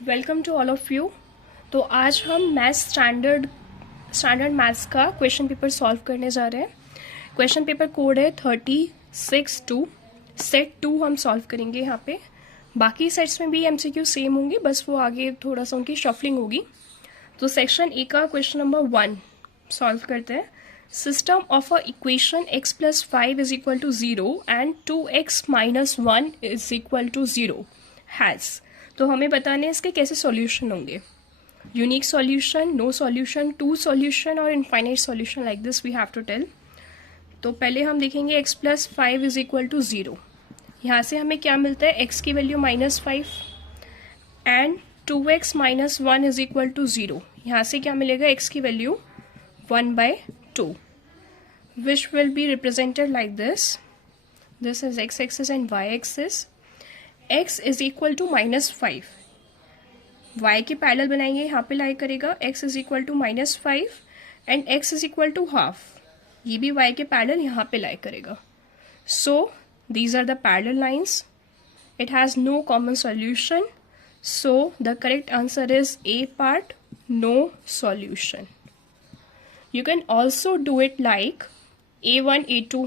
Welcome to all of you. तो आज हम स्टैंडर्ड मैथ्स का क्वेश्चन पेपर सॉल्व करने जा रहे हैं। क्वेश्चन पेपर कोड है 36-2। सेट 2 हम सॉल्व करेंगे यहाँ पे। बाकी सेट्स में भी MCQ सेम होंगे, बस वो आगे थोड़ा सा उनकी शफलिंग होगी। तो सेक्शन ए का क्वेश्चन नंबर 1 सॉल्व करते हैं। System of a equation x + 5 = 0 and 2x - 1 = 0 has. तो हमें बताने हैं इसके कैसे सॉल्यूशन होंगे। Unique solution, no solution, two solution और infinite solution, like this we have to tell. तो पहले हम देखेंगे x + 5 = 0। यहाँ से हमें क्या मिलता है, x की वैल्यू -5 एंड 2x - 1 = 0। यहाँ से क्या मिलेगा, x की value 1/2 which will be represented like this. This is x axis and y axis. x is equal to -5, y के पैरेलल बनाएंगे, यहाँ पे लाई करेगा x is equal to -5 and x is equal to ½ ये भी y के parallel यहाँ पे लाई करेगा. So these are the parallel lines. It has no common solution. So the correct answer is A part, no solution. You can also do it like A1 A2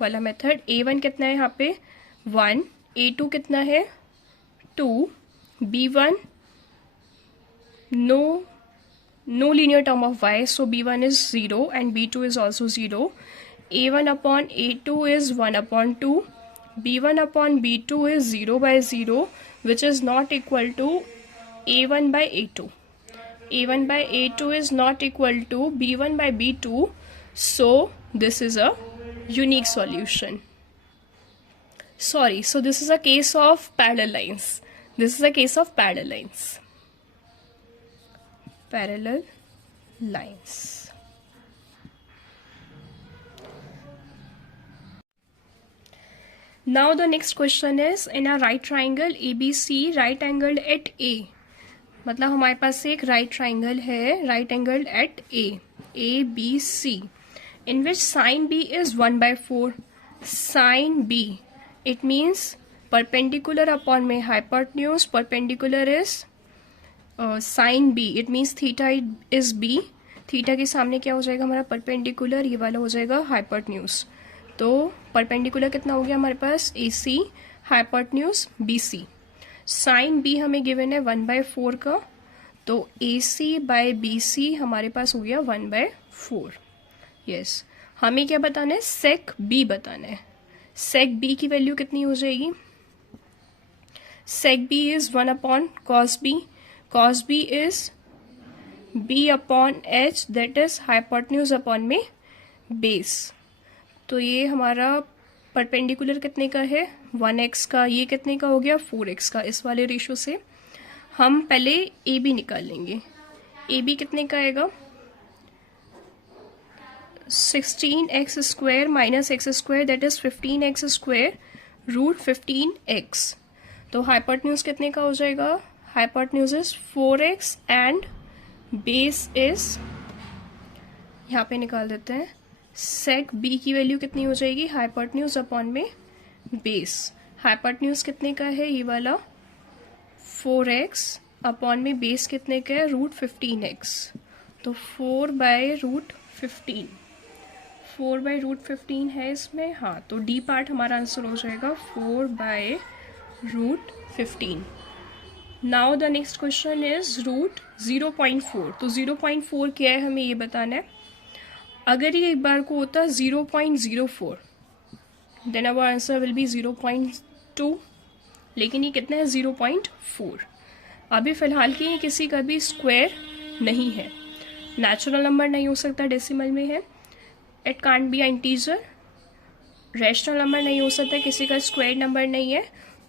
वाला method. A1 कितना है यहाँ पे 1, A2 कितना है 2, B1 no linear term of y, so B1 is 0 and B2 is also 0. A1 upon A2 is 1/2. B1 upon B2 is 0/0, which is not equal to A1/A2. A1/A2 is not equal to B1/B2, so this is a unique solution. Sorry, so this is a case of parallel lines. This is a case of parallel lines. Parallel lines. Now the next question is, in a right triangle ABC right angled at A. मतलब हमारे पास एक right triangle है, right angled at ABC, in which sin B is 1/4. Sin B, it means perpendicular upon में hypotenuse, perpendicular is sin B, it means theta is B. Theta के सामने क्या हो जाएगा हमारा परपेंडिकुलर, ये वाला हो जाएगा हाइपोटेन्यूज. तो परपेंडिकुलर कितना हो गया हमारे पास AC, hypotenuse BC. Sine B हमें गिवन है 1/4 का, तो AC/BC हमारे पास हो गया 1/4. यस, हमें क्या बताना है, सेक B बताना है. सेक B की वैल्यू कितनी हो जाएगी, सेक B is 1/cos B. cos B is B/H, that is hypotenuse upon में बेस. तो ये हमारा परपेंडिकुलर कितने का है 1x का, ये कितने का हो गया 4x का. इस वाले रेशो से हम पहले AB निकाल लेंगे. AB कितने का आएगा 16x² - x², that is 15x² √15x. तो हाइपोटेन्यूज कितने का हो जाएगा, hypotenuse is 4x and base is, यहाँ पे निकाल देते हैं, सेक B की वैल्यू कितनी हो जाएगी, हाइपोटेन्यूज अपॉन में बेस. हाइपोटेन्यूज कितने का है ये वाला 4x अपॉन में बेस कितने का है √15x. तो 4/√15, 4/√15 है इसमें, हाँ. तो D पार्ट हमारा आंसर हो जाएगा 4/√15. Now the next question is √0.4. तो 0.4 क्या है हमें ये बताना है. अगर ये एक बार को होता 0.04, then our answer will be 0.2, लेकिन ये कितना है 0.4. अभी फ़िलहाल के ये किसी का भी स्क्वायर नहीं है, नेचुरल नंबर नहीं हो सकता, डेसिमल में है. It can't be a integer, rational number नहीं हो सकता, किसी का स्क्वायर नंबर नहीं है.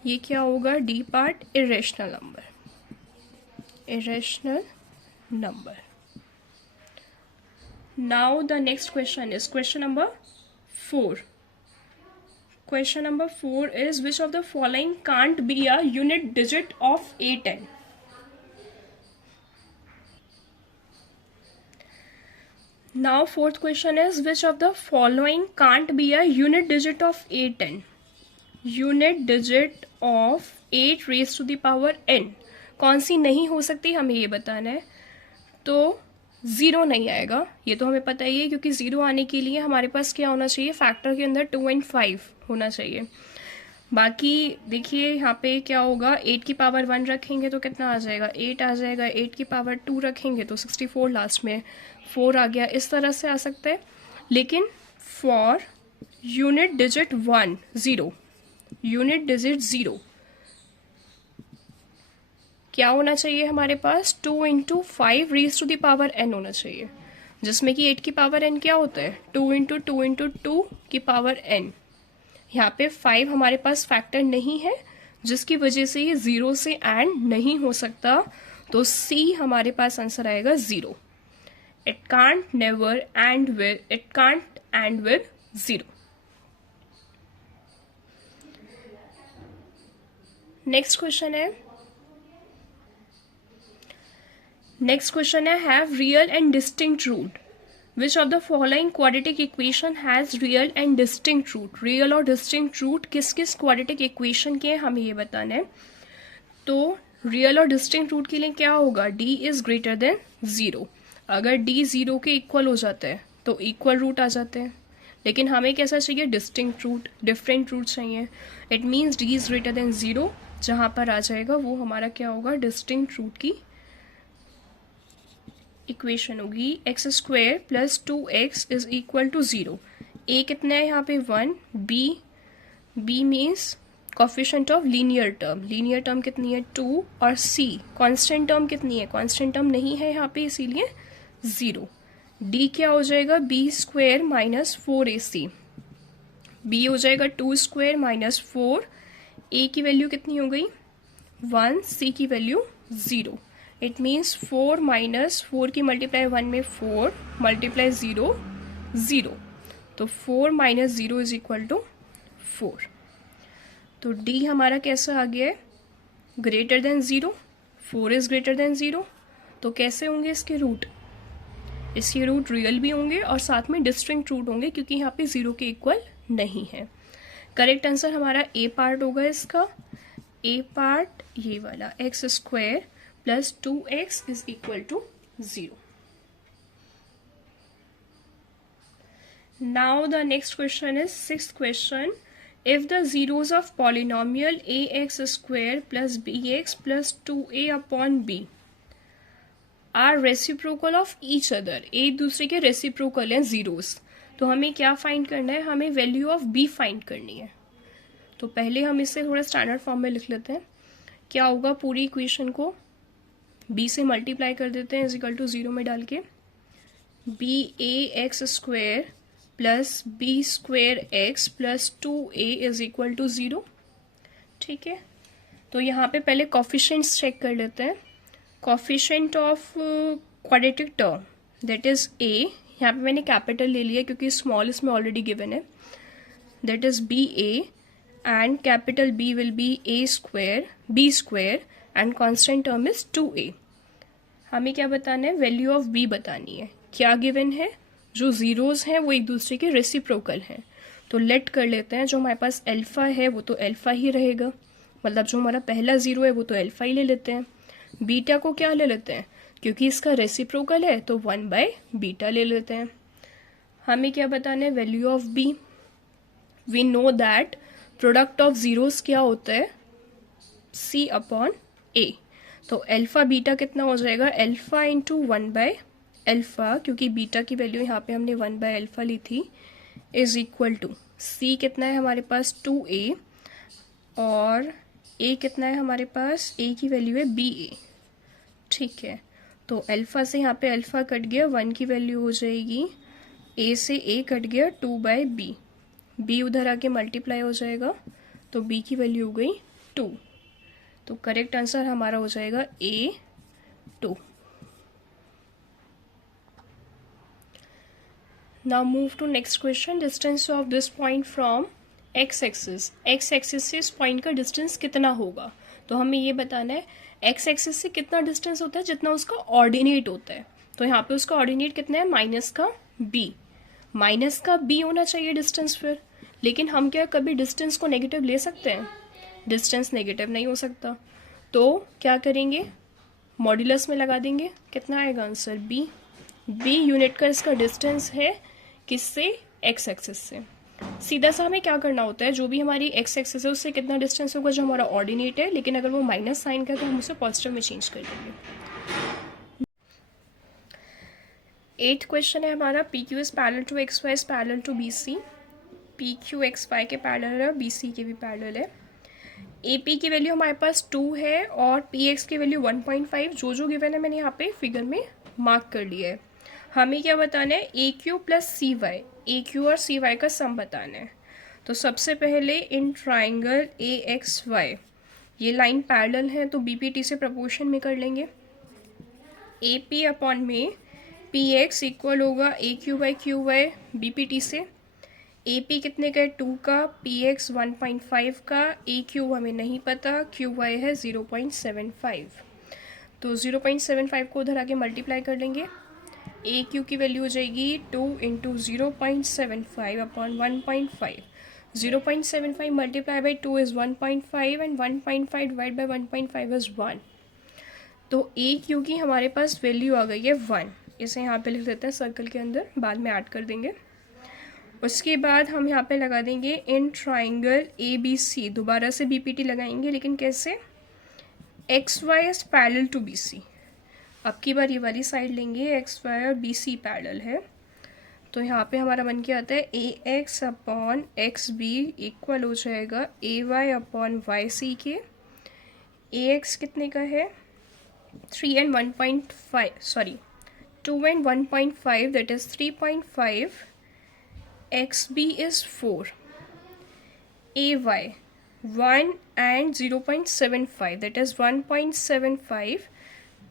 ये क्या होगा, D part irrational number, irrational number. Now the next question is question number 4. Question number 4 is, which of the following can't be a unit digit of A10? Now fourth question is, which of the following can't be a unit digit of A10? Unit digit of 8 raised to the power n. कौन सी नहीं हो सकती हमें ये बताना है। तो 0 नहीं आएगा, ये तो हमें पता ही है, क्योंकि 0 आने के लिए हमारे पास क्या होना चाहिए, फैक्टर के अंदर 2 और 5 होना चाहिए। बाकी देखिए यहाँ पे क्या होगा, 8 की पावर 1 रखेंगे तो कितना आ जाएगा, 8 आ जाएगा। 8 की पावर 2 रखेंगे तो 64, लास्ट में 4 आ गया। इस तरह से आ सकता है। लेकिन for unit digit 1 0, unit digit 0 क्या होना चाहिए हमारे पास, 2 into 5 raise to the power n होना चाहिए, जिसमें कि 8 की पावर n क्या होता है, 2 इंटू 2 इंटू 2 की पावर n। यहाँ पे 5 हमारे पास फैक्टर नहीं है, जिसकी वजह से ये 0 से एंड नहीं हो सकता। तो C हमारे पास आंसर आएगा 0। It can't never end with, it can't end with 0। Next question है, have real and distinct root. Which of the following quadratic equation has real and distinct root. Real और distinct root किस किस quadratic equation के हमें ये बताना है। तो रियल और डिस्टिंक्ट रूट के लिए क्या होगा, d इज ग्रेटर देन 0। अगर d 0 के इक्वल हो जाता है तो इक्वल रूट आ जाते हैं, लेकिन हमें कैसा चाहिए, डिस्टिंक्ट रूट, डिफरेंट रूट चाहिए। It means d is greater than 0, जहाँ पर आ जाएगा वो हमारा क्या होगा, डिस्टिंक्ट रूट की इक्वेशन होगी। X square plus 2x is equal to 0। a कितना है यहाँ पे 1, b means coefficient of linear term, linear term कितनी है 2, और c कांस्टेंट टर्म कितनी है, कांस्टेंट टर्म नहीं है यहाँ पे इसीलिए 0। d क्या हो जाएगा, b square minus 4ac, b हो जाएगा 2 स्क्वायर माइनस 4, a की वैल्यू कितनी हो गई 1, c की वैल्यू 0। इट मीन्स 4 माइनस 4 की मल्टीप्लाई 1 में 4 मल्टीप्लाई 0 0, तो 4 माइनस 0 इज इक्वल टू 4। तो d हमारा कैसा आ गया है, greater than 0, 4 is greater than 0। तो कैसे होंगे इसके रूट, इसके रूट रियल भी होंगे और साथ में डिस्टिंक्ट रूट होंगे, क्योंकि यहाँ पे 0 के इक्वल नहीं है। करेक्ट आंसर हमारा ए पार्ट होगा इसका। ए पार्ट ये वाला, x square plus 2x is equal to 0. Now the next question is sixth question. If the zeros of polynomial ax square plus bx plus 2a upon b are reciprocal of each other, एक दूसरे के reciprocal हैं zeros, तो हमें क्या find करना है, हमें वैल्यू ऑफ b फाइंड करनी है। तो पहले हम इसे थोड़ा स्टैंडर्ड फॉर्म में लिख लेते हैं। क्या होगा, पूरी इक्वेशन को b से मल्टीप्लाई कर देते हैं इज इक्वल टू 0 में डाल के, b a x square plus b square x plus 2a is equal to 0। ठीक है, तो यहाँ पे पहले कोफिशिएंट्स चेक कर लेते हैं। Coefficient of quadratic term that is a, यहाँ पे मैंने कैपिटल ले लिया क्योंकि स्मॉल इसमें ऑलरेडी गिवन है, that is b a and capital B will be a square b square and constant term is 2a। हमें क्या बताना है, वैल्यू ऑफ b बतानी है। क्या गिवन है, जो जीरोस हैं वो एक दूसरे के रेसिप्रोकल हैं, तो लेट कर लेते हैं। जो हमारे पास अल्फा है वो तो अल्फा ही रहेगा, मतलब जो हमारा पहला जीरो है वो तो अल्फा ही ले लेते हैं। बीटा को क्या ले लेते हैं, क्योंकि इसका रेसिप्रोकल है तो 1/बीटा ले लेते हैं। हमें क्या बताना है, value of b। We know that product of zeros क्या होता है, c अपॉन a। तो अल्फा बीटा कितना हो जाएगा, अल्फा इंटू 1/अल्फा, क्योंकि बीटा की वैल्यू यहाँ पे हमने 1/अल्फा ली थी, इज इक्वल टू c कितना है हमारे पास 2a, और a कितना है हमारे पास, a की वैल्यू है ba। ठीक है, तो अल्फा से यहाँ पे अल्फा कट गया, 1 की वैल्यू हो जाएगी, a से a कट गया 2/b, b उधर आके मल्टीप्लाई हो जाएगा तो b की वैल्यू हो गई 2। तो करेक्ट आंसर हमारा हो जाएगा A2। Now move to next question. Distance of this point from x axis, x axis से इस पॉइंट का डिस्टेंस कितना होगा। तो हमें ये बताना है एक्स एक्सिस से कितना डिस्टेंस होता है, जितना उसका ऑर्डिनेट होता है। तो यहाँ पे उसका ऑर्डिनेट कितना है, माइनस का b होना चाहिए डिस्टेंस फिर। लेकिन हम क्या कभी डिस्टेंस को नेगेटिव ले सकते हैं, डिस्टेंस नेगेटिव नहीं हो सकता। तो क्या करेंगे, मॉड्यूलस में लगा देंगे, कितना आएगा आंसर बी। बी यूनिट का इसका डिस्टेंस है किससे, एक्स एक्सिस से। सीधा सा हमें क्या करना होता है, जो भी हमारी एक्स एक्सिस है उससे कितना डिस्टेंस होगा जो हमारा ऑर्डिनेट है, लेकिन अगर वो माइनस साइन का है तो हम उसे पॉजिटिव में चेंज कर देंगे। 8th क्वेश्चन है हमारा, P Q is parallel to X Y is parallel to B C. P Q X Y के पैरेलल है, बी सी के भी पैरेलल है। ए पी की वैल्यू हमारे पास 2 है और पी एक्स की वैल्यू 1.5, जो गिवन है मैंने यहाँ पे फिगर में मार्क कर लिया है। हमें क्या बताना है, ए क्यू प्लस सी वाई, ए क्यू और सी वाई का सम बताना है। तो सबसे पहले in triangle A X Y, ये लाइन पैरेलल है तो बी पी टी से प्रपोर्शन में कर लेंगे। ए पी अपॉन में पी एक्स इक्वल होगा A Q Y B P T से। ए पी कितने का है, 2 का, पी एक्स 1.5 का, ए क्यू हमें नहीं पता, क्यू वाई है 0.75। तो 0.75 को उधर आके मल्टीप्लाई कर लेंगे। ए क्यू की वैल्यू हो जाएगी 2 into 0.75 upon 1.5। 0.75 multiply by 2 is 1.5 and 1.5 divide by 1.5 is 1। तो ए क्यू की हमारे पास वैल्यू आ गई है 1। इसे यहाँ पे लिख देते हैं सर्कल के अंदर, बाद में ऐड कर देंगे। उसके बाद हम यहाँ पे लगा देंगे इन ट्राइंगल ए बी सी, दोबारा से बी पी टी लगाएंगे, लेकिन कैसे, X Y is parallel to B C. अब की बार ये वाली साइड लेंगे, एक्स वाई और बी सी पैरेलल है, तो यहाँ पे हमारा बन के आता है A X upon X B equal हो जाएगा A Y upon Y C के। ए एक्स कितने का है, 3 and 1.5, sorry 2 and 1.5, that is 3.5। X B is 4, A Y 1 and 0.75, that is 1.75।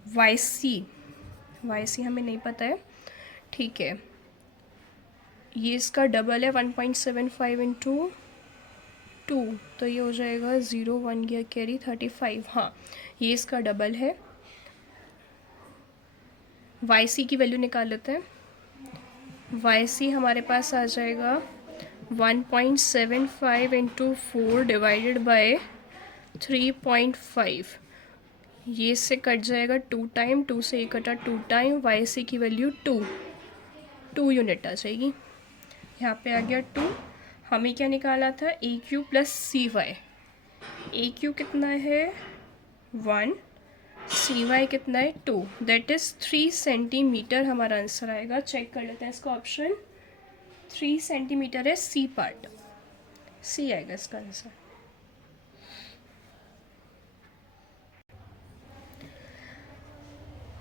Y C हमें नहीं पता है, ठीक है, ये इसका डबल है 1.75 इंटू 2, तो ये हो जाएगा 0 1 गया कैरी 35, हाँ ये इसका डबल है। वाई सी की वैल्यू निकाल लेते हैं। वाई सी हमारे पास आ जाएगा 1.75 इंटू 4 डिवाइडेड बाय 3.5, ये इससे कट जाएगा 2 टाइम, 2 से ये कटा 2 टाइम, वाई सी की वैल्यू 2 यूनिट आ जाएगी। यहाँ पे आ गया 2। हमें क्या निकाला था, ए क्यू प्लस सी वाई। ए क्यू कितना है 1, सी वाई कितना है 2, दैट इज़ 3 सेंटीमीटर हमारा आंसर आएगा। चेक कर लेते हैं इसका ऑप्शन, 3 सेंटीमीटर है सी पार्ट, सी आएगा इसका आंसर।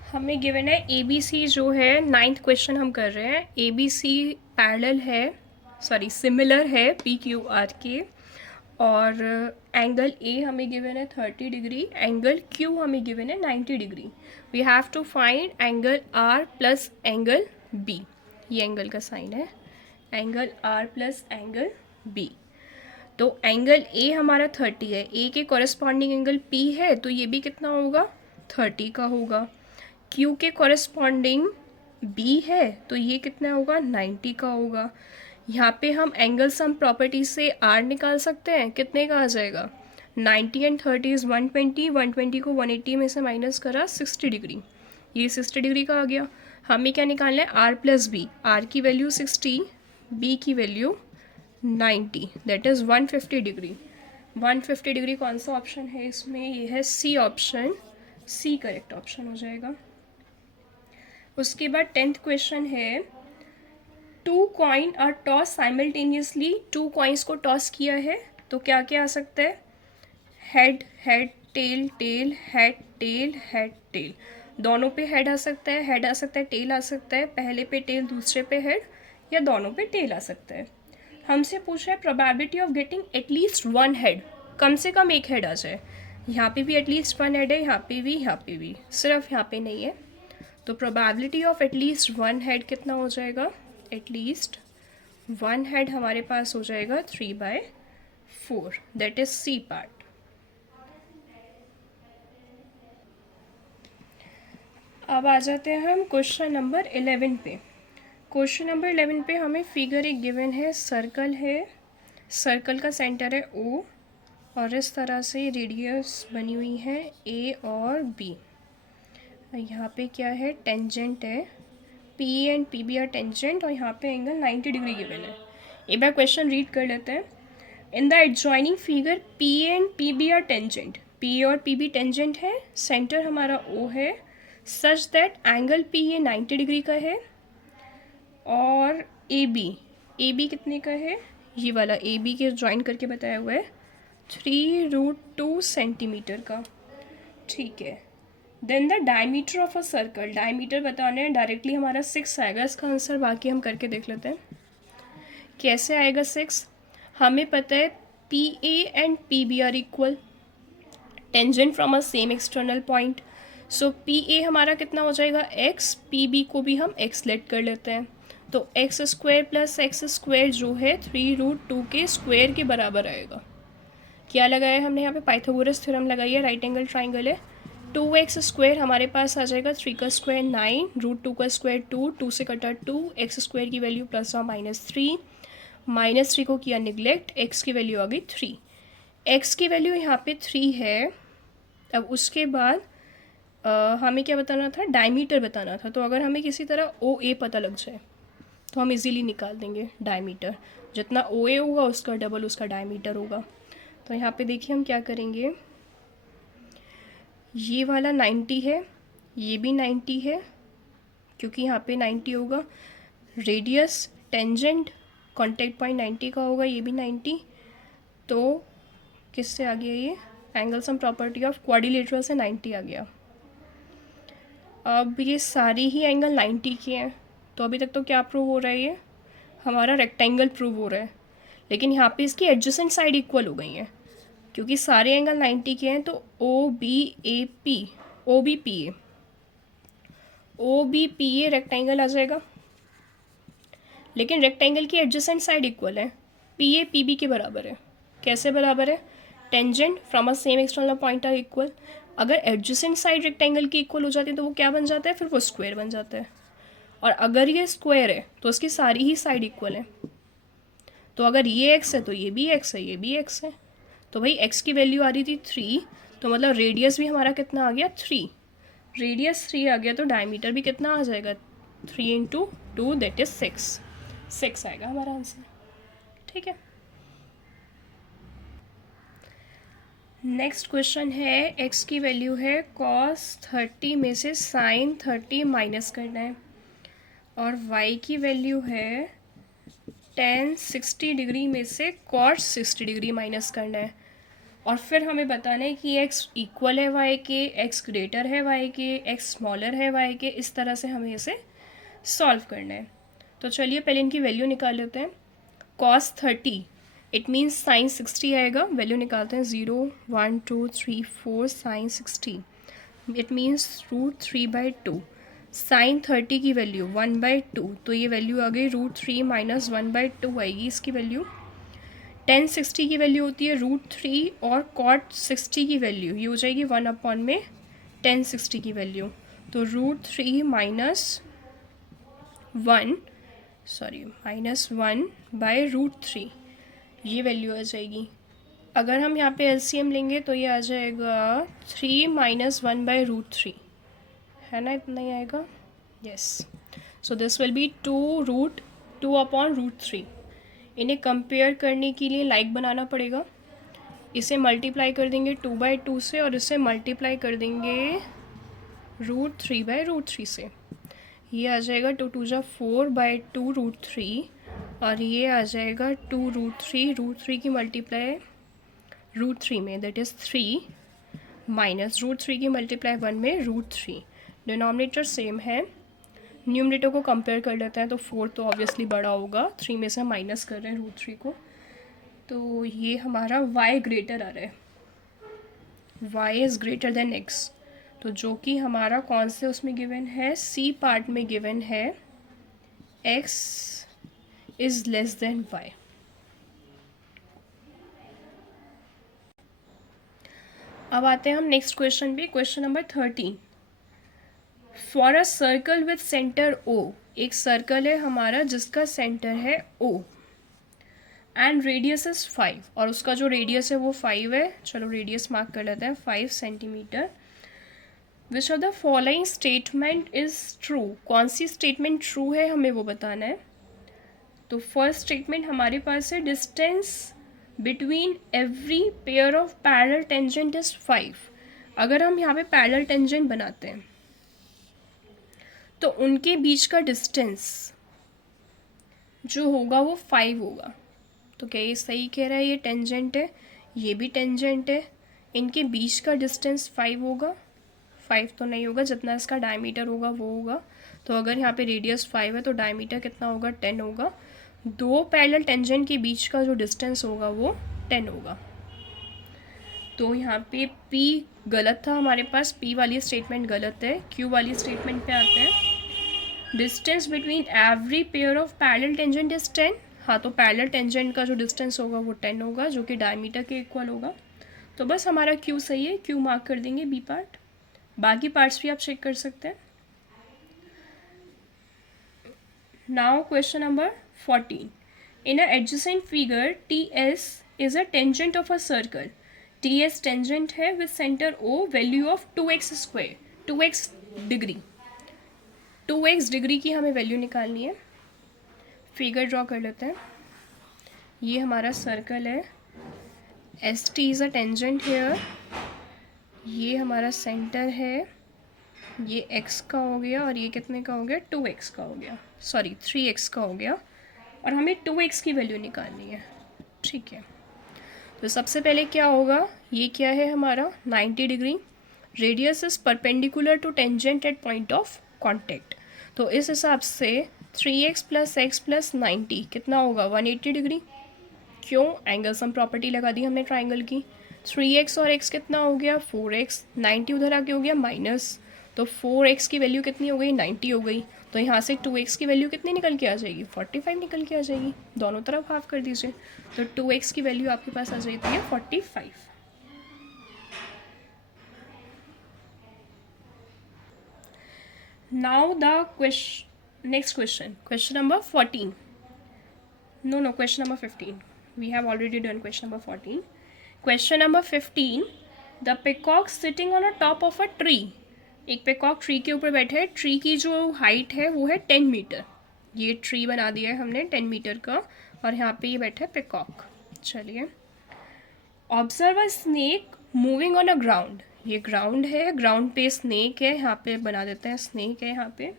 हमें गिवन है ए बी सी, जो है 9th क्वेश्चन हम कर रहे हैं। ए बी सी पैरेलल है, सॉरी सिमिलर है पी क्यू आर के, और एंगल ए हमें गिवन है 30 डिग्री, एंगल क्यू हमें गिवन है 90 degree. We have to find angle R plus angle B, ये एंगल का साइन है, angle R plus angle B. तो एंगल ए हमारा 30 है, ए के कॉरेस्पॉन्डिंग एंगल पी है, तो ये भी कितना होगा 30 का होगा। क्यू के कॉरेस्पॉन्डिंग बी है, तो ये कितना होगा 90 का होगा। यहाँ पे हम एंगल सम प्रॉपर्टी से आर निकाल सकते हैं, कितने का आ जाएगा 90 एंड 30 इज़ 120, 120 को 180 में से माइनस करा 60 डिग्री, ये 60 डिग्री का आ गया। हमें क्या निकालना है, आर प्लस बी, आर की वैल्यू 60, बी की value 90, that is 150 degree. 150 degree कौन सा ऑप्शन है इसमें, ये है C option, C correct option हो जाएगा। उसके बाद 10th क्वेश्चन है, 2 coin are toss simultaneously, 2 coins को टॉस किया है, तो क्या क्या आ सकता है, head head, tail tail, head tail head tail, दोनों पे हेड आ सकता है, हेड आ सकता है, टेल आ सकता है, पहले पे टेल दूसरे पे हेड, या दोनों पे टेल आ सकता है। हमसे पूछा है probability of getting at least 1 head, कम से कम एक हेड आ जाए। यहाँ पे भी एटलीस्ट 1 हेड है, यहाँ पे भी, यहाँ पे भी, सिर्फ यहाँ पे नहीं है। तो प्रोबेबिलिटी ऑफ एटलीस्ट 1 हेड कितना हो जाएगा, एटलीस्ट 1 हेड हमारे पास हो जाएगा 3/4, दैट इज सी पार्ट। अब आ जाते हैं हम क्वेश्चन नंबर 11 पे। क्वेश्चन नंबर 11 पे हमें फिगर एक गिवन है, सर्कल है, सर्कल का सेंटर है O और इस तरह से रेडियस बनी हुई है ए और बी। यहाँ पे क्या है, टेंजेंट है, P and P B are tangent, और यहाँ पे एंगल 90 डिग्री गिवन है। एक बार क्वेश्चन रीड कर लेते हैं। In the adjoining figure P and P B are tangent, P और पी बी टेंजेंट है, सेंटर हमारा ओ है, सच दैट एंगल पी ये 90 डिग्री का है, और ए बी कितने का है, ये वाला ए बी के ज्वाइन करके बताया हुआ है 3√2 सेंटीमीटर का। ठीक है, then the diameter of a circle, diameter बताने हैं, डायरेक्टली हमारा 6 आएगा इसका आंसर, बाकी हम करके देख लेते हैं कैसे आएगा 6। हमें पता है P A and P B are equal, tangent from a same external point, so P A हमारा कितना हो जाएगा x, पी बी को भी हम x लेट कर लेते हैं, तो x square plus x square जो है 3√2 के स्क्वायर के बराबर आएगा। क्या लगाया हमने यहाँ पे, पाइथागोरस थ्योरम लगाई है, राइट एंगल ट्राइंगल है। 2x स्क्वायर हमारे पास आ जाएगा 3 का स्क्वायर 9, √2 का स्क्वायर 2, 2 से कटा 2, एक्स स्क्वायर की वैल्यू प्लस और -3, -3 को किया निगलेक्ट, x की वैल्यू आ गई 3, x की वैल्यू यहाँ पे 3 है। अब उसके बाद हमें क्या बताना था, डायमीटर बताना था, तो अगर हमें किसी तरह ओ ए पता लग जाए तो हम इजीली निकाल देंगे डायमीटर, जितना ओ ए होगा उसका डबल उसका डायमीटर होगा। तो यहाँ पे देखिए हम क्या करेंगे, ये वाला 90 है, ये भी 90 है, क्योंकि यहाँ पे 90 होगा, रेडियस टेंजेंट कॉन्टैक्ट पॉइंट 90 का होगा, ये भी 90, तो किससे आ गया ये, angle sum property of quadrilateral से 90 आ गया। अब ये सारी ही एंगल 90 की हैं, तो अभी तक तो क्या प्रूव हो रहा है, ये हमारा रेक्टेंगल प्रूव हो रहा है, लेकिन यहाँ पे इसकी एडजेसेंट साइड इक्वल हो गई हैं, क्योंकि सारे एंगल 90 के हैं, तो O B A P, O B P A, O B P A rectangle आ जाएगा, लेकिन रेक्टेंगल की एडजेसेंट साइड इक्वल है, पी ए पी बी के बराबर है। कैसे बराबर है, tangent from a same external point are equal, अगर एडजेसेंट साइड रेक्टेंगल की इक्वल हो जाती है तो वो क्या बन जाता है, फिर वो स्क्वायर बन जाता है, और अगर ये स्क्वायर है तो उसकी सारी ही साइड इक्वल है, तो अगर ये x है तो ये भी x है, ये भी x है, तो भाई x की वैल्यू आ रही थी 3, तो मतलब रेडियस भी हमारा कितना आ गया 3, रेडियस 3 आ गया, तो डायमीटर भी कितना आ जाएगा 3 × 2 दैट इज 6 आएगा हमारा आंसर। ठीक है, नेक्स्ट क्वेश्चन है, x की वैल्यू है cos 30 में से sin 30 माइनस करना है, और y की वैल्यू है tan 60 डिग्री में से cos 60 डिग्री माइनस करना है, और फिर हमें बताना है कि x इक्वल है y के, x ग्रेटर है y के, x स्मॉलर है y के, इस तरह से हमें इसे सॉल्व करना है। तो चलिए पहले इनकी वैल्यू निकाल लेते हैं। cos 30 इट मीन्स sin 60 आएगा, वैल्यू निकालते हैं 0 1 2 3 4 sin 60 इट मीन्स √3/2, sin 30 की वैल्यू 1/2, तो ये वैल्यू आ गई √3 - 1/2 आएगी इसकी वैल्यू। tan 60 की वैल्यू होती है √3, और cot 60 की वैल्यू ये हो जाएगी 1 में tan 60 की वैल्यू, तो √3 - 1/√3 ये वैल्यू आ जाएगी। अगर हम यहाँ पे एलसीएम लेंगे तो ये आ जाएगा 3 - 1/√3, है ना, इतना ही आएगा, yes. So this will be 2√2/√3। इन्हें कंपेयर करने के लिए लाइक बनाना पड़ेगा, इसे मल्टीप्लाई कर देंगे 2/2 से, और इसे मल्टीप्लाई कर देंगे √3/√3 से, ये आ जाएगा 2 2 जा 4/2√3, और ये आ जाएगा 2√3 की मल्टीप्लाई √3 में दैट इज़ 3 माइनस √3 की मल्टीप्लाई 1 में √3, डिनोमिनेटर सेम है, न्यूमरेटर को कंपेयर कर लेते हैं, तो 4 तो ऑब्वियसली बड़ा होगा, 3 में से हम माइनस कर रहे हैं √3 को, तो ये हमारा y ग्रेटर आ रहा है, y is greater than x, तो जो कि हमारा कौन से उसमें गिवन है, सी पार्ट में गिवन है, x is less than y। अब आते हैं हम नेक्स्ट क्वेश्चन पे, question number 13। For a circle with centre O, एक सर्कल है हमारा जिसका सेंटर है O, एंड रेडियस इज़ 5, और उसका जो रेडियस है वो 5 है। चलो रेडियस मार्क कर लेते हैं, 5 centimetre. Which of the following statement is true, कौन सी स्टेटमेंट ट्रू है हमें वो बताना है। तो फर्स्ट स्टेटमेंट हमारे पास है distance between every pair of parallel tangent is 5। अगर हम यहाँ पे पैरेलल टेंजेंट बनाते हैं तो उनके बीच का डिस्टेंस जो होगा वो 5 होगा। तो क्या ये सही कह रहा है, ये टेंजेंट है, ये भी टेंजेंट है, इनके बीच का डिस्टेंस 5 होगा। 5 तो नहीं होगा, जितना इसका डायमीटर होगा वो होगा। तो अगर यहाँ पे रेडियस 5 है तो डायमीटर कितना होगा, 10 होगा। दो पैरेलल टेंजेंट के बीच का जो डिस्टेंस होगा वो 10 होगा। तो यहाँ पे P गलत था हमारे पास, P वाली स्टेटमेंट गलत है। Q वाली स्टेटमेंट पे आते हैं। Distance between every pair of parallel tangent is 10। हाँ, तो पैरेलल टेंजेंट का जो डिस्टेंस होगा वो 10 होगा, जो कि डायमीटर के इक्वल होगा। तो बस हमारा Q सही है, Q मार्क कर देंगे B पार्ट। बाकी पार्ट्स भी आप चेक कर सकते हैं। Now question number 14. In an adjacent figure, TS is a tangent of a circle. TS tangent है with center O, value of 2x square, 2x degree. 2x degree की हमें value निकालनी है। फिगर ड्रॉ कर लेते हैं। ये हमारा सर्कल है, S T is a tangent here. ये हमारा सेंटर है, ये x का हो गया, और ये कितने का हो गया, 2x का हो गया, सॉरी 3x का हो गया, और हमें 2x की वैल्यू निकालनी है। ठीक है, तो सबसे पहले क्या होगा, ये क्या है हमारा 90 degree. Radius is perpendicular to tangent at point of contact. तो इस हिसाब से 3x प्लस एक्स प्लस 90 कितना होगा, 180 डिग्री। क्यों, एंगल सम प्रॉपर्टी लगा दी हमने ट्राइंगल की। 3x और x कितना हो गया, 4x। 90 उधर आके हो गया माइनस, तो 4x की वैल्यू कितनी हो गई, 90 हो गई। तो यहाँ से 2x की वैल्यू कितनी निकल के आ जाएगी, 45 निकल के आ जाएगी। दोनों तरफ हाफ कर दीजिए, तो 2x की वैल्यू आपके पास आ जाती है 45। Now the next question number 14। No, question number 15. We have already done question number 14. Question number 15. The peacock sitting on a top of a tree. एक peacock ट्री के ऊपर बैठे है। ट्री की जो हाइट है वो है 10 मीटर। ये ट्री बना दिया है हमने 10 मीटर का, और यहाँ पे ये बैठा है peacock। चलिए, observe a snake moving on a ground. ये ग्राउंड है, ग्राउंड पे स्नेक है, यहाँ पे बना देते हैं स्नेक है यहाँ पे।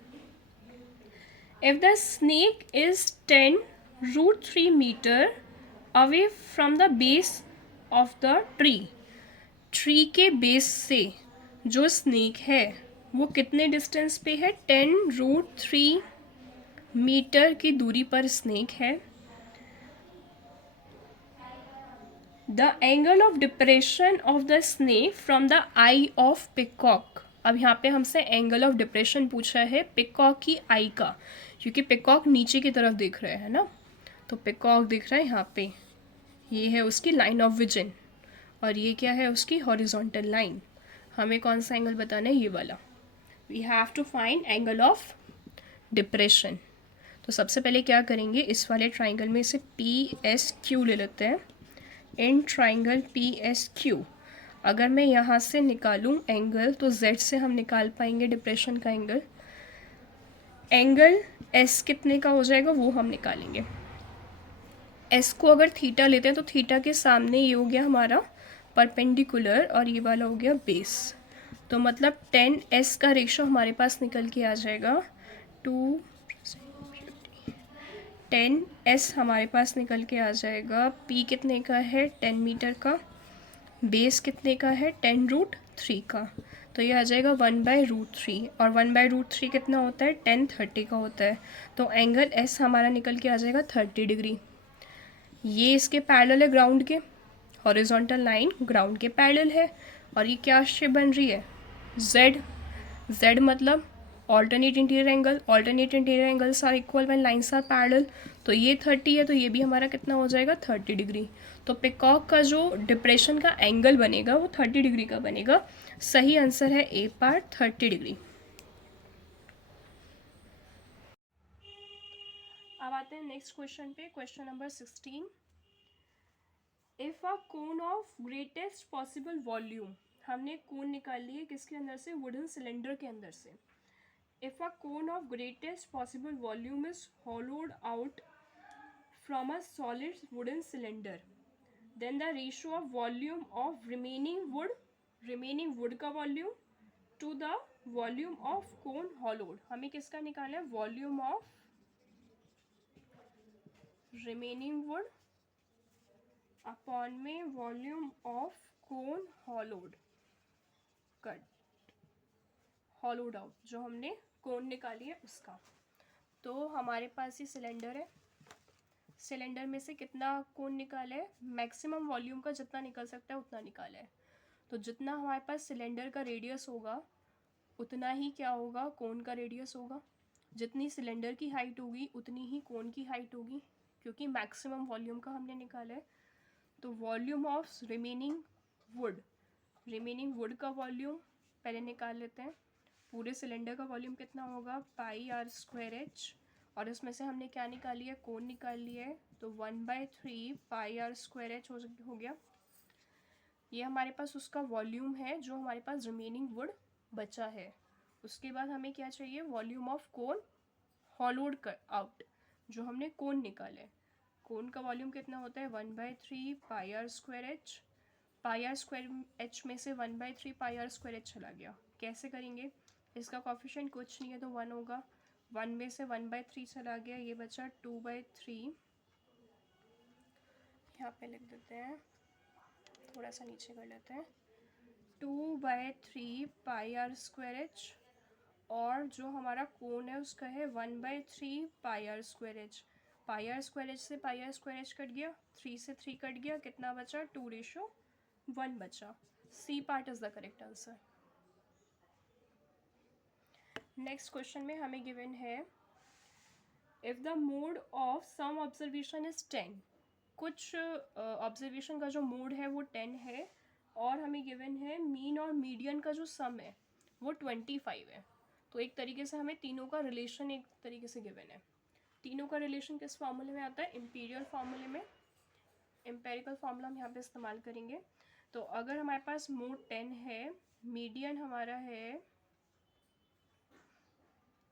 If the snake is 10√3 metre away from the base of the tree. Tree के बेस से जो स्नेक है वो कितने डिस्टेंस पे है, 10√3 मीटर की दूरी पर स्नेक है। The angle of depression of the snake from the I of peacock. अब यहाँ पे हमसे एंगल ऑफ डिप्रेशन पूछा है पिकॉक की आई का, क्योंकि पिकॉक नीचे की तरफ देख रहे हैं ना। तो पिकॉक दिख रहा है यहाँ पे, ये है उसकी लाइन ऑफ विजन, और ये क्या है उसकी हॉरिजॉन्टल लाइन। हमें कौन सा एंगल बताना है, ये वाला। We have to find angle of depression. तो सबसे पहले क्या करेंगे, इस वाले ट्राइंगल में से PSQ ले लेते हैं। इन ट्राइंगल PSQ अगर मैं यहाँ से निकालूँ एंगल, तो Z से हम निकाल पाएंगे डिप्रेशन का एंगल। एंगल S कितने का हो जाएगा वो हम निकालेंगे। S को अगर थीटा लेते हैं तो थीटा के सामने ये हो गया हमारा परपेंडिकुलर, और ये वाला हो गया बेस। तो मतलब 10S का रेशो हमारे पास निकल के आ जाएगा 2, 10S हमारे पास निकल के आ जाएगा। P कितने का है, 10 मीटर का। बेस कितने का है, 10√3 का। तो ये आ जाएगा 1/√3, और 1/√3 कितना होता है, 10/30 का होता है। तो एंगल S हमारा निकल के आ जाएगा 30 डिग्री। ये इसके पैरेलल है ग्राउंड के, हॉरिजॉन्टल लाइन ग्राउंड के पैरेलल है। और ये क्या शेप बन रही है, Z मतलब alternate interior angle. Alternate interior angles are equal when lines are parallel. तो ये 30 है, तो ये भी हमारा कितना हो जाएगा, 30 डिग्री। तो पिकॉक का जो डिप्रेशन का एंगल बनेगा वो 30 डिग्री का बनेगा। सही आंसर है A पार्ट, 30 डिग्री। अब आते हैं नेक्स्ट क्वेश्चन पे, question number 16। If a cone of greatest possible volume, हमने कोन निकाल ली है किसके अंदर से, वुडन सिलेंडर के अंदर से. If a cone of greatest possible volume is hollowed out from a solid wooden cylinder, then the ratio of volume of remaining wood का volume to the volume of cone hollowed. हमें किसका निकालना है, volume of remaining wood upon में volume of cone hollowed cut hollowed out, जो हमने कोन निकाली है उसका. तो हमारे पास ये सिलेंडर है, सिलेंडर में से कितना कोन निकाला है, मैक्सिमम वॉल्यूम का जितना निकल सकता है उतना निकाला है. तो जितना हमारे पास सिलेंडर का रेडियस होगा उतना ही क्या होगा, कोन का रेडियस होगा. जितनी सिलेंडर की हाइट होगी उतनी ही कोन की हाइट होगी, क्योंकि मैक्सिमम वॉल्यूम का हमने निकाला है. तो वॉल्यूम ऑफ रिमेनिंग वुड का वॉल्यूम पहले निकाल लेते हैं. पूरे सिलेंडर का वॉल्यूम कितना होगा, पाई आर स्क्वायर एच, और इसमें से हमने क्या निकाली है, कोन निकाल लिया है. तो 1/3 पाई आर स्क्वायर एच हो गया. ये हमारे पास उसका वॉल्यूम है जो हमारे पास रिमेनिंग वुड बचा है. उसके बाद हमें क्या चाहिए, volume of cone hollowed out, जो हमने कोन निकाले. कोन का वॉल्यूम कितना होता है, 1/3 pi r square h. Pi r square h में से 1/3 पाई आर स्क्वायर एच चला गया. कैसे करेंगे, इसका कॉफिशिएंट कुछ नहीं है तो 1 होगा. 1 में से 1/3 चला गया, ये बचा 2/3. यहाँ पे लिख देते हैं, थोड़ा सा नीचे कर लेते हैं, 2/3 पाई आर स्क्वायर एच, और जो हमारा कोन है उसका है 1/3 pi r square h. Pi r square h से pi r square h cut गया, 3 से 3 कट गया, कितना बचा, 2:1 बचा. C part is the correct answer. Next question में हमें गिवन है, if the mode of some observation is 10. कुछ ऑब्जर्वेशन का जो मोड है वो 10 है, और हमें गिवन है मीन और मीडियन का जो सम है वो 25 है. तो एक तरीके से हमें तीनों का रिलेशन एक तरीके से गिवन है. तीनों का रिलेशन किस फार्मूले में आता है, इम्पीरियल फार्मूले में. एम्पेरिकल फार्मूला हम यहाँ पे इस्तेमाल करेंगे. तो अगर हमारे पास मोड 10 है, मीडियन हमारा है,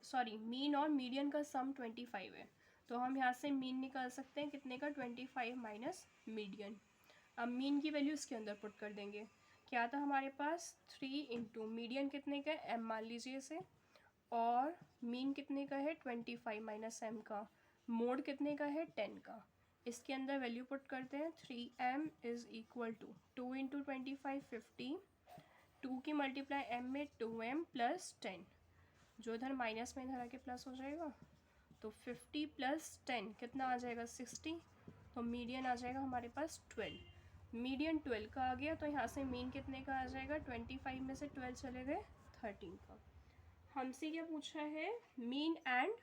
सॉरी मीन और मीडियन का सम 25 है, तो हम यहाँ से मीन निकाल सकते हैं कितने का, 25 माइनस मीडियन. अब मीन की वैल्यू इसके अंदर पुट कर देंगे. क्या था हमारे पास, 3 इंटू मीडियन कितने का, एम मान लीजिए इसे, और मीन कितने का है, 25 माइनस एम का, मोड कितने का है, 10 का. इसके अंदर वैल्यू पुट करते हैं, 3m is equal to 2 into 25 50, 2 की मल्टीप्लाई m में 2m प्लस 10, जो इधर माइनस में इधर आके प्लस हो जाएगा. तो 50 प्लस 10 कितना आ जाएगा, 60. तो मीडियन आ जाएगा हमारे पास 12. मीडियन 12 का आ गया, तो यहाँ से मीन कितने का आ जाएगा, 25 में से 12 चले गए 13 का. हमसे क्या पूछा है, मीन एंड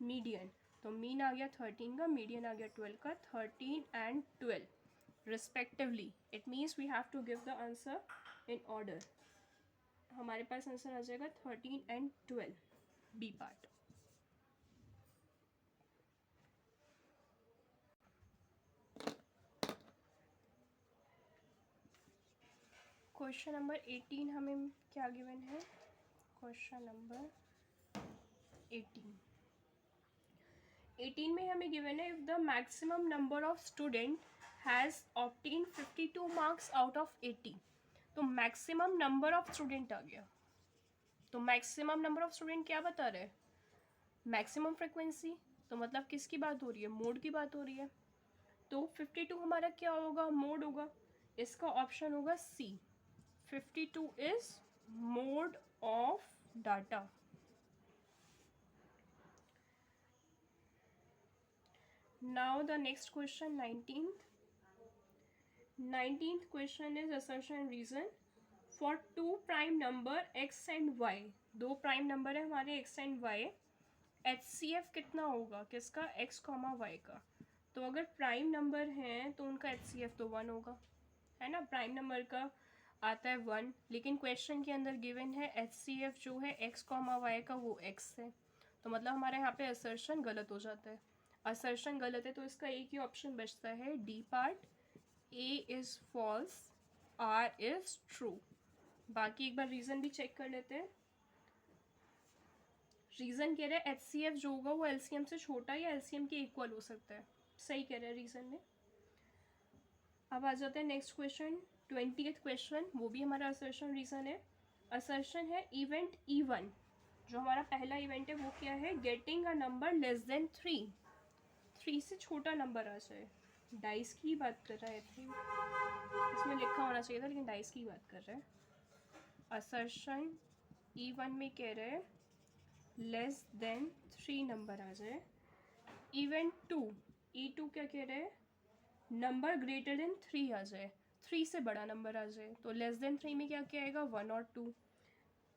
मीडियन. तो मीन आ गया 13 का, मीडियन आ गया 12 का. 13 and 12 respectively. It means we have to give the answer in order. हमारे पास आंसर आ जाएगा 13 and 12, B part. Question number 18 हमें क्या गिवन है, क्वेश्चन नंबर 18 में हमें गिवन है, if the maximum number of student has obtain 52 marks out of 80. तो मैक्सिमम नंबर ऑफ स्टूडेंट आ गया. तो मैक्सिमम नंबर ऑफ स्टूडेंट क्या बता रहे हैं, मैक्सिमम फ्रिक्वेंसी. तो मतलब किसकी बात हो रही है, मोड की बात हो रही है. तो 52 हमारा क्या होगा, मोड होगा. इसका ऑप्शन होगा सी. 52 is mode of data. Now the next question, 19th. 19th question is assertion reason. For two prime number x and y, दो प्राइम नंबर है हमारे x and y, HCF कितना होगा, किसका, x, y का. तो अगर प्राइम नंबर हैं तो उनका HCF तो 1 होगा, है ना. प्राइम नंबर का आता है 1, लेकिन क्वेश्चन के अंदर गिवन है HCF जो है x, y का वो x है. तो मतलब हमारे यहाँ पे असर्शन गलत हो जाता है. असर्शन गलत है तो इसका एक ही ऑप्शन बचता है, D part, A is false, R is true. बाकी एक बार रीजन भी चेक कर लेते हैं। रीजन कह रहे हैं HCF जो होगा वो LCM से छोटा या LCM के इक्वल हो सकता है, सही कह रहे हैं रीजन में। अब आ जाते हैं नेक्स्ट क्वेश्चन, 20th क्वेश्चन, वो भी हमारा असर्शन रीजन है। असर्शन है इवेंट E1, जो हमारा पहला इवेंट है वो क्या है, getting a number less than 3 से छोटा नंबर आ जाए। डाइस की बात कर रहा है, इसमें लिखा होना चाहिए था लेकिन डाइस की बात कर रहे हैं। असर्शन E1 में कह रहे हैं लेस देन 3 नंबर आ जाए। इवेंट 2 E2 क्या कह रहे हैं, नंबर ग्रेटर देन 3 आ जाए, 3 से बड़ा नंबर आ जाए। तो लेस देन 3 में क्या क्या आएगा, 1 और 2।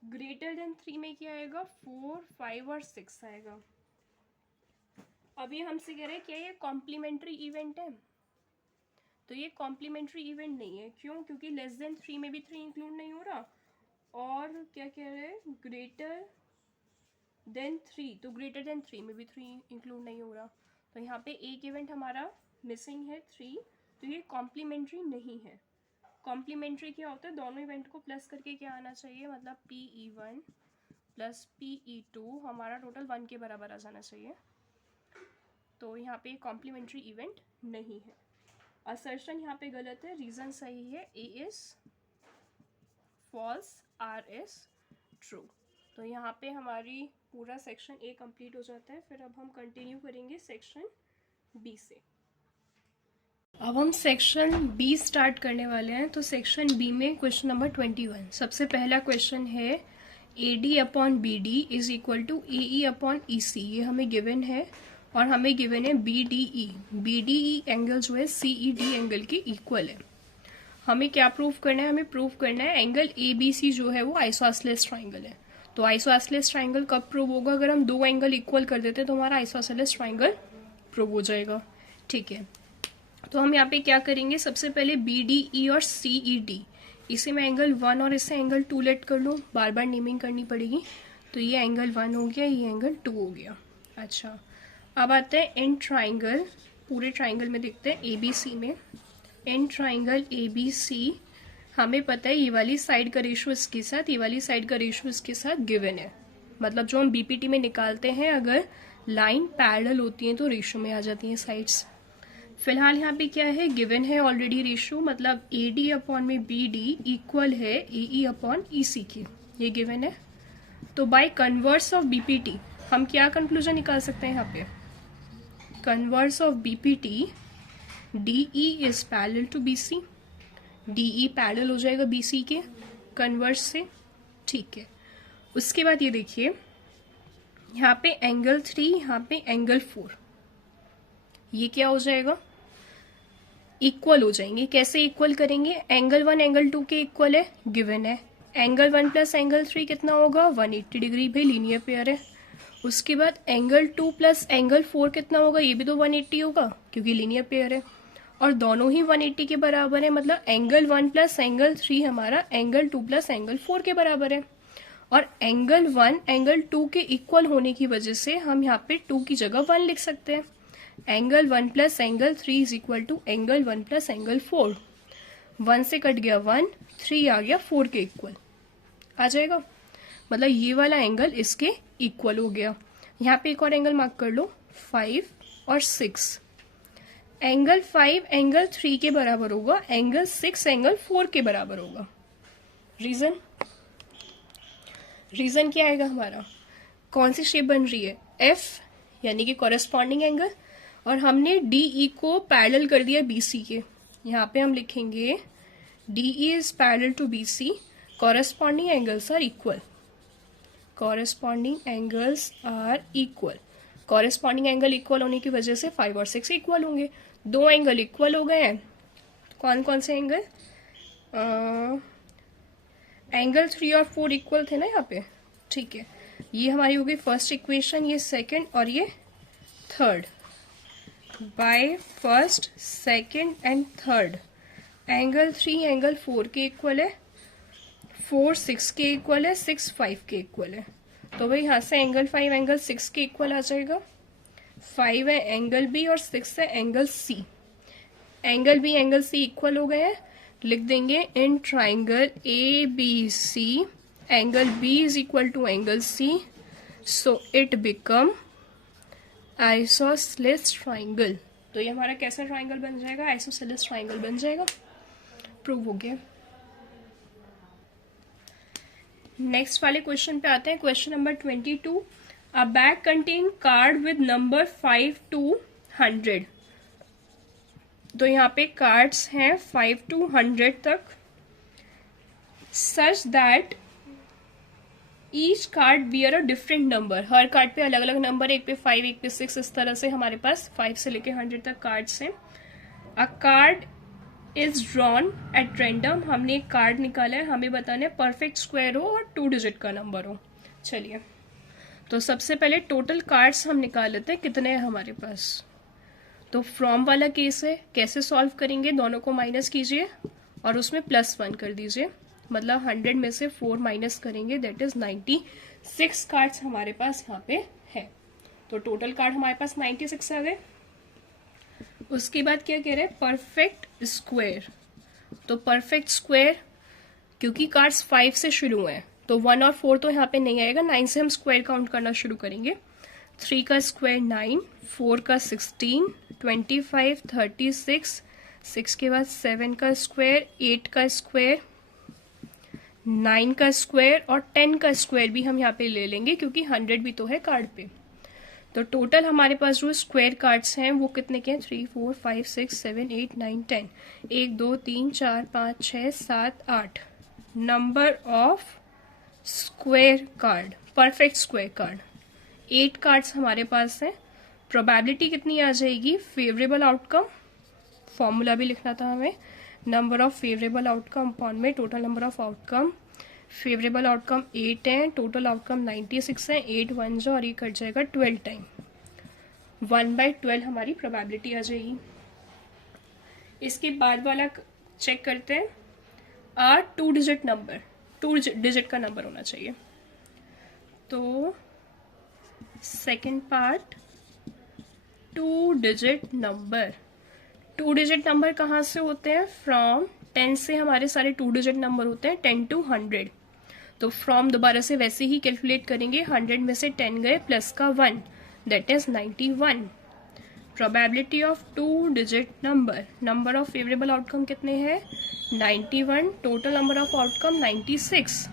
ग्रेटर देन 3 में क्या आएगा, 4, 5 और 6 आएगा। अब ये हमसे कह रहे हैं क्या ये कॉम्प्लीमेंट्री इवेंट है, तो ये कॉम्प्लीमेंट्री इवेंट नहीं है। क्यों, क्योंकि लेस देन 3 में भी 3 इंक्लूड नहीं हो रहा, और क्या कह रहे हैं ग्रेटर देन 3, तो ग्रेटर देन 3 में भी 3 इंक्लूड नहीं हो रहा। तो यहाँ पे एक इवेंट हमारा मिसिंग है 3, तो ये कॉम्प्लीमेंट्री नहीं है। कॉम्प्लीमेंट्री क्या होता है, दोनों इवेंट को प्लस करके क्या आना चाहिए, मतलब PE1 प्लस PE2 हमारा टोटल 1 के बराबर आ जाना चाहिए। तो यहाँ पे कॉम्प्लीमेंट्री इवेंट नहीं है। असर्शन यहाँ पे गलत है, रीज़न सही है, A is false, R is true. तो यहाँ पे हमारी पूरा सेक्शन A कंप्लीट हो जाता है। फिर अब हम कंटिन्यू करेंगे सेक्शन B से। अब हम सेक्शन B स्टार्ट करने वाले हैं। तो सेक्शन B में क्वेश्चन नंबर 21, सबसे पहला क्वेश्चन है AD upon BD is equal to AE upon EC। ये हमें गिवन है, और हमें गिवन है BDE एंगल जो है CED एंगल के इक्वल है। हमें क्या प्रूव करना है, हमें प्रूव करना है एंगल ABC जो है वो आइसोसेलेस ट्राइंगल है। तो आइसोसेलेस ट्राइंगल कब प्रूव होगा, अगर हम दो एंगल इक्वल कर देते हैं तो हमारा आइसोसेलेस ट्राइंगल प्रूव हो जाएगा। ठीक है, तो हम यहाँ पे क्या करेंगे, सबसे पहले BDE और CED, इसे मैं एंगल 1 और इसे एंगल 2 लेट कर लूँ, बार बार नेमिंग करनी पड़ेगी। तो ये एंगल 1 हो गया, ये एंगल 2 हो गया। अच्छा, अब आते हैं इन ट्राइंगल, पूरे ट्राइंगल में देखते हैं ABC में। इन ट्राइंगल ABC हमें पता है ये वाली साइड का रेशो इसके साथ, ये वाली साइड का रेशो इसके साथ गिवन है। मतलब जो हम BPT में निकालते हैं, अगर लाइन पैरेलल होती है तो रेशो में आ जाती हैं साइड्स। फिलहाल यहाँ पे क्या है, गिवन है ऑलरेडी रेशो, मतलब AD अपॉन में BD इक्वल है AE अपॉन EC की, ये गिवन है। तो बाय कन्वर्स ऑफ BPT हम क्या कंक्लूजन निकाल सकते हैं यहाँ पे, converse of BPT DE is parallel to BC, DE parallel हो जाएगा BC के कन्वर्स से। ठीक है, उसके बाद ये देखिए यहाँ पे एंगल 3, यहाँ पे एंगल 4, ये क्या हो जाएगा, इक्वल हो जाएंगे। कैसे इक्वल करेंगे, एंगल 1 एंगल 2 के इक्वल है, गिवन है। एंगल 1 प्लस एंगल 3 कितना होगा, 180 डिग्री, भाई लीनियर पेयर है। उसके बाद एंगल 2 प्लस एंगल 4 कितना होगा, ये भी तो 180 होगा क्योंकि लीनियर पेयर है, और दोनों ही 180 के बराबर है। मतलब एंगल 1 प्लस एंगल 3 हमारा एंगल 2 प्लस एंगल 4 के बराबर है, और एंगल 1 एंगल 2 के इक्वल होने की वजह से हम यहाँ पे 2 की जगह 1 लिख सकते हैं। Angle 1 plus angle 3 is equal to angle 1 plus angle 4, 1 से कट गया 1, 3 आ गया 4 के इक्वल आ जाएगा। मतलब ये वाला एंगल इसके इक्वल हो गया। यहाँ पे एक और एंगल मार्क कर लो, 5 और 6। एंगल 5 एंगल 3 के बराबर होगा, एंगल 6 एंगल 4 के बराबर होगा। रीजन क्या आएगा हमारा, कौन सी शेप बन रही है, F यानी कि कॉरेस्पॉन्डिंग एंगल, और हमने DE को पैरेलल कर दिया BC के। यहाँ पे हम लिखेंगे DE is parallel to BC, corresponding angles are equal, corresponding angles are equal. Corresponding angle equal होने की वजह से 5 और 6 इक्वल होंगे, दो एंगल इक्वल हो गए हैं। कौन कौन से एंगल, एंगल 3 और 4 इक्वल थे ना यहाँ पे। ठीक है, ये हमारी होगी फर्स्ट इक्वेशन, ये सेकंड और ये third. By first, second and third angle 3 angle 4 के इक्वल है, 4 6 के इक्वल है, 6 5 के इक्वल है। तो भाई यहाँ से एंगल 5 एंगल 6 के इक्वल आ जाएगा, 5 है एंगल B और 6 है angle C। Angle B angle C equal हो गए हैं, लिख देंगे in triangle A B C angle B is equal to angle C, so it become isosceles triangle. तो ये हमारा कैसा ट्राइंगल बन जाएगा? आइसोसेलेस ट्राइंगल बन जाएगा। प्रूव हो गया। नेक्स्ट वाले क्वेश्चन पे आते हैं। Question number 22, a bag contain card with number 5 to 100। तो यहाँ पे कार्ड्स हैं 5 to 100 तक, such that each card bear a different number. Her card पे अलग अलग नंबर, एक पे 5, एक पे 6, इस तरह से हमारे पास 5 से लेके 100 तक कार्ड्स हैं। अ card is drawn at random. हमने एक कार्ड निकाला है, हमें बताना है परफेक्ट स्क्वायर हो और 2 डिजिट का नंबर हो। चलिए, तो सबसे पहले टोटल कार्ड्स हम निकाल लेते हैं, कितने हैं हमारे पास। तो फ्रॉम वाला केस है, कैसे सॉल्व करेंगे? दोनों को माइनस कीजिए और उसमें +1 कर दीजिए, मतलब 100 में से 4 माइनस करेंगे, दैट इज 96 कार्ड्स हमारे पास यहाँ पे है। तो टोटल कार्ड हमारे पास 96 आ गए। उसके बाद क्या कह रहे हैं? Perfect square. तो परफेक्ट स्क्वायर, क्योंकि कार्ड्स 5 से शुरू हैं तो 1 और 4 तो यहाँ पे नहीं आएगा, 9 से हम स्क्वायर काउंट करना शुरू करेंगे। 3 का स्क्वायर 9, 4 का 16, 25, 36, 6 के बाद 7 का स्क्वायर, 8 का स्क्वायर, 9 का स्क्वायर और 10 का स्क्वायर भी हम यहाँ पे ले लेंगे क्योंकि 100 भी तो है कार्ड पे। तो टोटल हमारे पास जो स्क्वायर कार्ड्स हैं वो कितने के हैं? 3, 4, 5, 6, 7, 8, 9, 10। 1, 2, 3, 4, 5, 6, 7, 8 number of square card, perfect square card. 8 cards हमारे पास हैं। प्रोबेबिलिटी कितनी आ जाएगी? फेवरेबल आउटकम, फॉर्मूला भी लिखना था हमें, number of favourable outcome upon में total number of outcome. Favourable outcome 8 है, टोटल आउटकम 96 है, 8 1 जो और ये कट जाएगा 12 टाइम, 1/12 हमारी प्रोबेबिलिटी आ जाएगी। इसके बाद वाला चेक करते हैं, 2 डिजिट नंबर, 2 डिजिट का नंबर होना चाहिए। तो second part, 2 digit number. 2 digit number कहाँ से होते हैं? फ्रॉम 10 से हमारे सारे 2 डिजिट नंबर होते हैं, 10 to 100। तो फ्रॉम दोबारा से वैसे ही कैलकुलेट करेंगे, 100 में से 10 गए प्लस का 1, that is 91। Probability of 2 digit number, number of favourable outcome कितने हैं? 91, टोटल नंबर ऑफ आउटकम 96।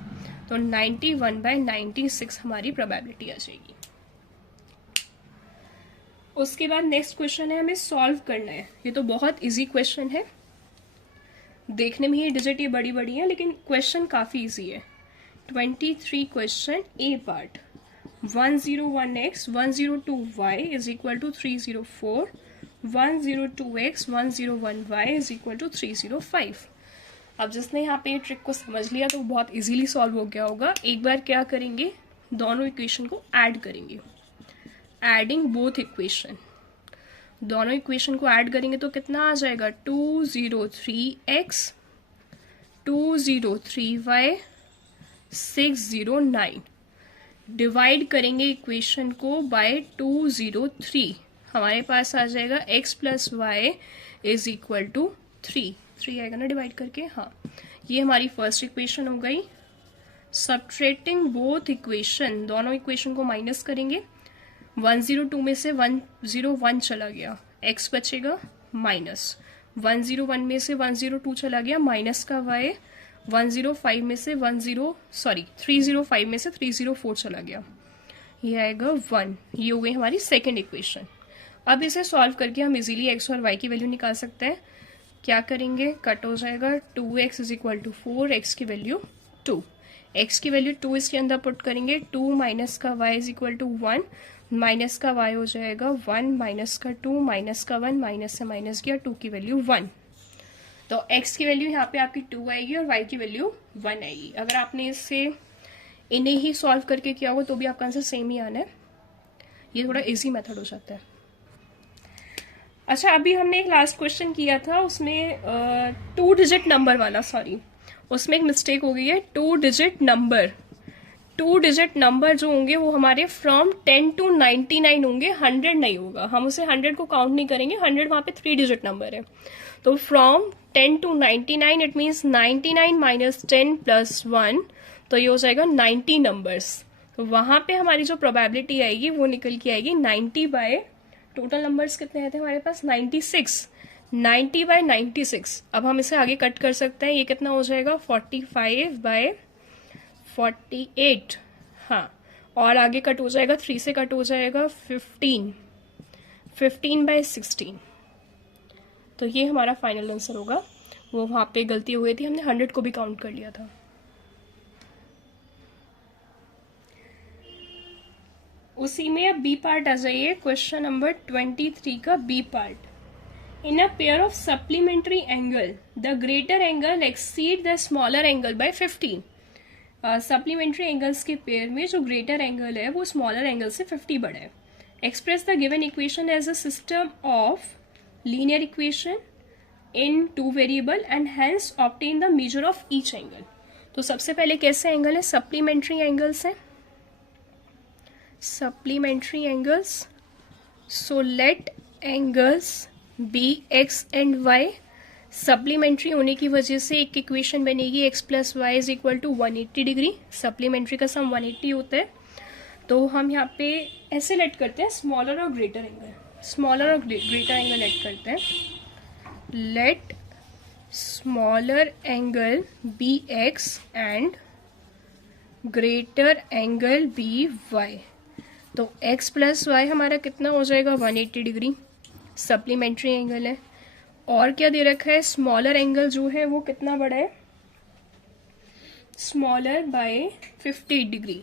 तो 91/96 हमारी प्रोबेबिलिटी आ जाएगी। उसके बाद नेक्स्ट क्वेश्चन है, हमें सॉल्व करना है। ये तो बहुत इजी क्वेश्चन है, देखने में ही डिजिट ये बड़ी बड़ी है लेकिन क्वेश्चन काफ़ी इजी है। 23 question, A part. 101x 102y is equal to 304, 102x 101y is equal to 305। अब जिसने यहाँ पे ट्रिक को समझ लिया तो बहुत इजीली सॉल्व हो गया होगा। एक बार क्या करेंगे, दोनों इक्वेशन को ऐड करेंगे, एडिंग बोथ इक्वेशन। दोनों इक्वेशन को ऐड करेंगे तो कितना आ जाएगा? 203x 203y 609। डिवाइड करेंगे इक्वेशन को बाय 203, हमारे पास आ जाएगा x plus y is equal to 3 आएगा ना डिवाइड करके। हाँ, ये हमारी फर्स्ट इक्वेशन हो गई। सबट्रैक्टिंग बोथ इक्वेशन, दोनों इक्वेशन को माइनस करेंगे। 102 में से 101 चला गया, x बचेगा माइनस। 101 में से 102 चला गया, माइनस का y। 305 में से 304 चला गया, ये आएगा 1। ये हो गई हमारी सेकेंड इक्वेशन। अब इसे सॉल्व करके हम इजीली x और y की वैल्यू निकाल सकते हैं। क्या करेंगे? कट हो जाएगा, 2x is equal to 4, x की वैल्यू 2, x की वैल्यू 2 इसके अंदर पुट करेंगे। 2 माइनस का y is equal to 1, minus का y हो जाएगा 1, माइनस का 2, माइनस का 1, माइनस से माइनस गया, 2 की वैल्यू 1। तो x की वैल्यू यहाँ पे आपकी 2 आएगी और y की वैल्यू 1 आएगी। अगर आपने इससे इन्हें ही सॉल्व करके किया होगा तो भी आपका आंसर सेम ही आना है। ये थोड़ा इजी मेथड हो जाता है। अच्छा, अभी हमने एक लास्ट क्वेश्चन किया था, उसमें 2 डिजिट नंबर वाला, सॉरी उसमें एक मिस्टेक हो गई है। 2 डिजिट नंबर, 2 डिजिट नंबर जो होंगे वो हमारे फ्रॉम 10 to 99 होंगे, 100 नहीं होगा। हम उसे 100 को काउंट नहीं करेंगे, 100 वहाँ पे 3 डिजिट नंबर है। तो from 10 to 99 it means 99 minus 10 plus 1, तो ये हो जाएगा 90 नंबर्स। तो वहाँ पे हमारी जो प्रोबेबिलिटी आएगी वो निकल के आएगी 90 बाय, टोटल नंबर्स कितने आए थे हमारे पास 96, 90 बाय 96। अब हम इसे आगे कट कर सकते हैं, ये कितना हो जाएगा 45 बाय 48, हाँ, और आगे कट हो जाएगा 3 से कट हो जाएगा 15, 15 बाय 16। तो ये हमारा फाइनल आंसर होगा। वो वहाँ पे गलती हो गई थी, हमने 100 को भी काउंट कर लिया था। उसी में अब बी पार्ट आ जाइए, क्वेश्चन नंबर 23 का B part. In a pair of supplementary angle the greater angle exceed the smaller angle by 15। Supplementary angles के पेयर में जो ग्रेटर एंगल है वो स्मॉलर एंगल से 50 बड़ा है। Express the given equation as a system of linear equation in 2 variable and hence obtain the measure of each angle. तो सबसे पहले कैसे एंगल है, सप्लीमेंट्री एंगल्स है, supplementary angles. So let angles be x and y. Supplementary होने की वजह से एक इक्वेशन बनेगी x plus y is equal to 180 degree. Supplementary का सम 180 होता है। तो हम यहाँ पे ऐसे लेट करते हैं स्मॉलर और ग्रेटर एंगल, स्मॉलर और ग्रेटर एंगल लेट करते हैं। Let smaller angle be x and greater angle be y। तो x प्लस वाई हमारा कितना हो जाएगा 180 डिग्री, सप्लीमेंट्री एंगल है। और क्या दे रखा है, स्मॉलर एंगल जो है वो कितना बड़ा है, smaller by 50 degree.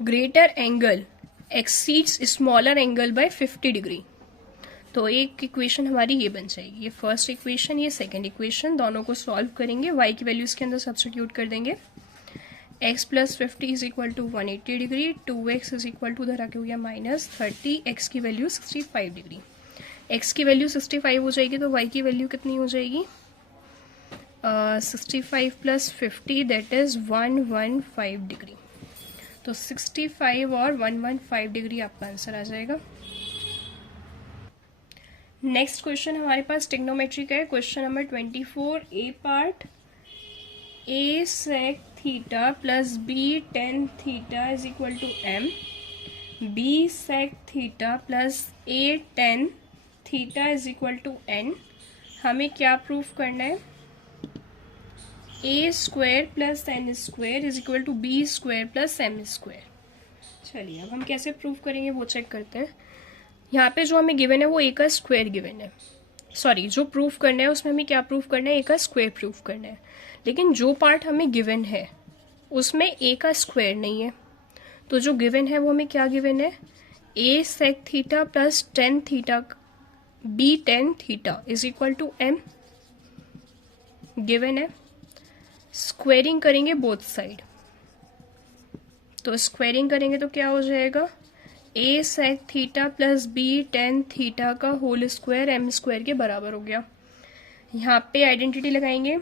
Greater angle exceeds smaller angle bye 50 degree. तो एक इक्वेशन हमारी ये बन जाएगी, ये फर्स्ट इक्वेशन, ये सेकंड इक्वेशन, दोनों को सॉल्व करेंगे, y की वैल्यूज के अंदर सब्स्टिट्यूट कर देंगे। x plus 50 is equal to 180 degree, 2x is equal to धरा के हो गया माइनस 30, x की वैल्यू 65 डिग्री। x की वैल्यू 65 हो जाएगी तो y की वैल्यू कितनी हो जाएगी, 65 प्लस 50 दैट इज 115 डिग्री। तो 65 और 115 डिग्री आपका आंसर आ जाएगा। नेक्स्ट क्वेश्चन हमारे पास ट्रिग्नोमेट्री का है, question number 24 A part. a sec theta plus b tan theta is equal to m, b sec theta plus a tan theta is equal to n। हमें क्या proof करना है, a square plus n square is equal to b square plus m square. चलिए अब हम कैसे proof करेंगे वो चेक करते हैं। यहाँ पे जो हमें गिवन है वो a का स्क्वायर गिवन है, सॉरी जो प्रूफ करना है उसमें हमें क्या प्रूफ करना है, a का स्क्वायर प्रूफ करना है। लेकिन जो पार्ट हमें गिवन है उसमें a का स्क्वायर नहीं है, तो जो गिवन है वो हमें क्या गिवन है, a sec theta plus tan theta b tan theta is equal to m given है। स्क्वायरिंग करेंगे बोथ साइड, तो स्क्वायरिंग करेंगे तो क्या हो जाएगा, a sec theta plus b tan theta का होल स्क्वायर m स्क्वायर के बराबर हो गया। यहाँ पे आइडेंटिटी लगाएंगे,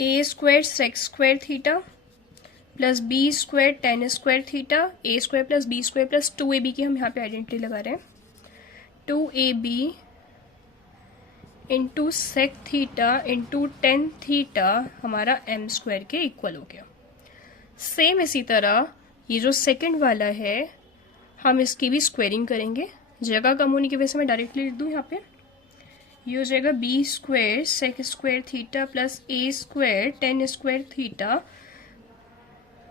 a square sec square theta plus b square tan square theta, a square plus b square plus 2ab की हम यहाँ पे आइडेंटिटी लगा रहे हैं, 2ab into sec theta into tan theta हमारा m स्क्वायर के इक्वल हो गया। सेम इसी तरह ये जो सेकंड वाला है हम इसकी भी स्क्वायरिंग करेंगे, जगह कम होने की वजह से मैं डायरेक्टली लिख दूँ यहाँ पे, ये हो जाएगा B square sec square theta plus A square tan square theta,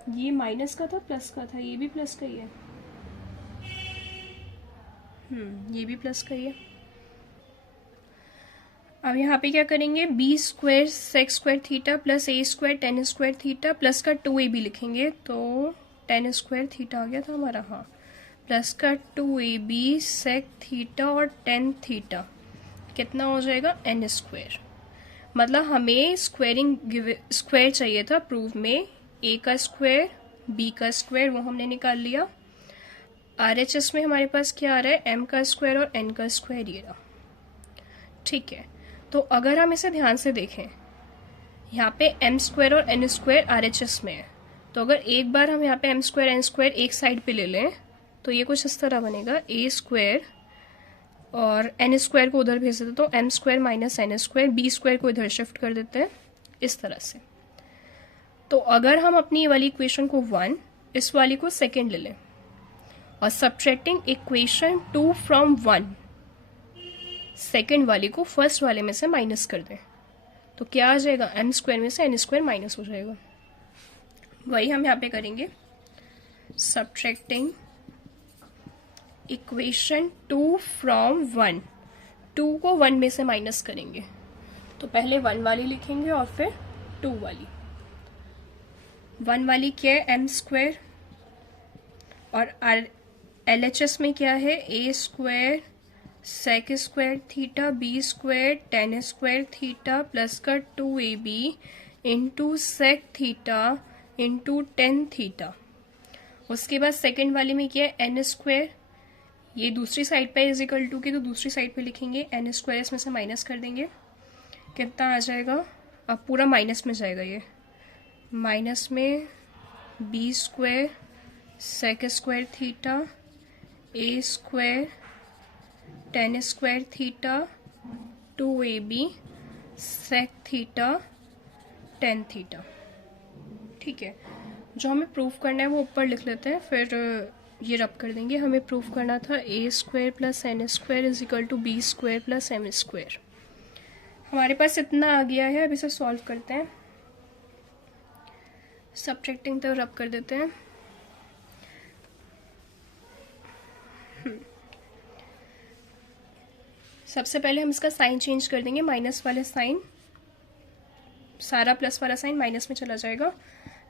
ये माइनस का था प्लस का था, ये भी प्लस का ही है, ये भी प्लस का ही है। अब यहाँ पे क्या करेंगे, B square sec square theta plus A square tan square theta plus का 2ab लिखेंगे, तो tan स्क्वायर थीटा आ गया था हमारा, हाँ, प्लस का 2ab सेक थीटा और tan थीटा कितना हो जाएगा n स्क्वायर। मतलब हमें स्क्वायर चाहिए था प्रूफ में, a का स्क्वायर b का स्क्वायर वो हमने निकाल लिया। RHS में हमारे पास क्या आ रहा है, m का स्क्वायर और n का स्क्वायर ये रहा, ठीक है। तो अगर हम इसे ध्यान से देखें, यहाँ पे m स्क्वायर और n स्क्वायर RHS में है, तो अगर एक बार हम यहाँ पे m स्क्वायर n स्क्वायर एक साइड पे ले लें तो ये कुछ इस तरह बनेगा, a स्क्वायर और एन स्क्वायर को उधर भेज देते, तो m square minus N square, b square को इधर शिफ्ट कर देते हैं इस तरह से। तो अगर हम अपनी ये वाली इक्वेशन को 1, इस वाली को सेकेंड ले लें और सब्ट्रैक्टिंग इक्वेशन 2 फ्रॉम 1, सेकेंड वाली को फर्स्ट वाले में से माइनस कर दें, तो क्या आ जाएगा, एम स्क्वायर में से एन स्क्वायर माइनस हो जाएगा। वही हम यहाँ पे करेंगे, सब्ट्रैक्टिंग इक्वेशन 2 फ्रॉम 1, 2 को 1 में से माइनस करेंगे, तो पहले 1 वाली लिखेंगे और फिर 2 वाली। 1 वाली क्या है, एम स्क्वायर, और LHS में क्या है, A square sec square theta B square tan square theta plus का 2ab into sec theta into tan theta. उसके बाद सेकेंड वाले में क्या है, एन स्क्वायर, ये दूसरी साइड पे इज इक्वल टू की, तो दूसरी साइड पे लिखेंगे एन स्क्वायर, इसमें से माइनस कर देंगे, कितना आ जाएगा, अब पूरा माइनस में जाएगा, ये माइनस में B square sec square theta A square tan square theta 2ab sec theta tan theta. ठीक है, जो हमें प्रूफ करना है वो ऊपर लिख लेते हैं, फिर ये रब कर देंगे। हमें प्रूफ करना था A square plus N square is equal to B square plus M square. हमारे पास इतना आ गया है, अब इसे सॉल्व करते हैं। सब्ट्रैक्टिंग तो रब कर देते हैं। सबसे पहले हम इसका साइन चेंज कर देंगे, माइनस वाले साइन, सारा प्लस वाला साइन माइनस में चला जाएगा।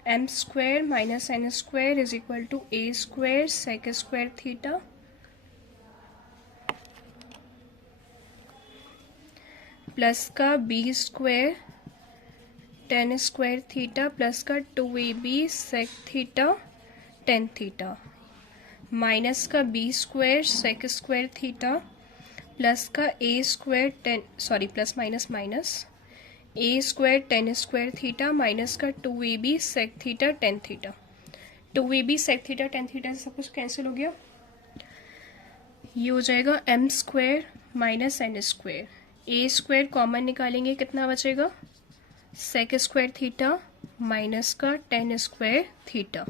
M square minus N square is equal to A square sec square theta plus का B square tan square theta plus का 2ab sec theta tan theta minus का B square sec square theta plus का A square plus minus minus A square tan square theta minus का 2ab sec theta tan theta. 2ab sec theta tan theta से सब कुछ cancel हो गया, ये हो जाएगा M square minus N square, A square common निकालेंगे, कितना बचेगा, सेक स्क्वायर थीटा माइनस का टेन स्क्वायर थीटा।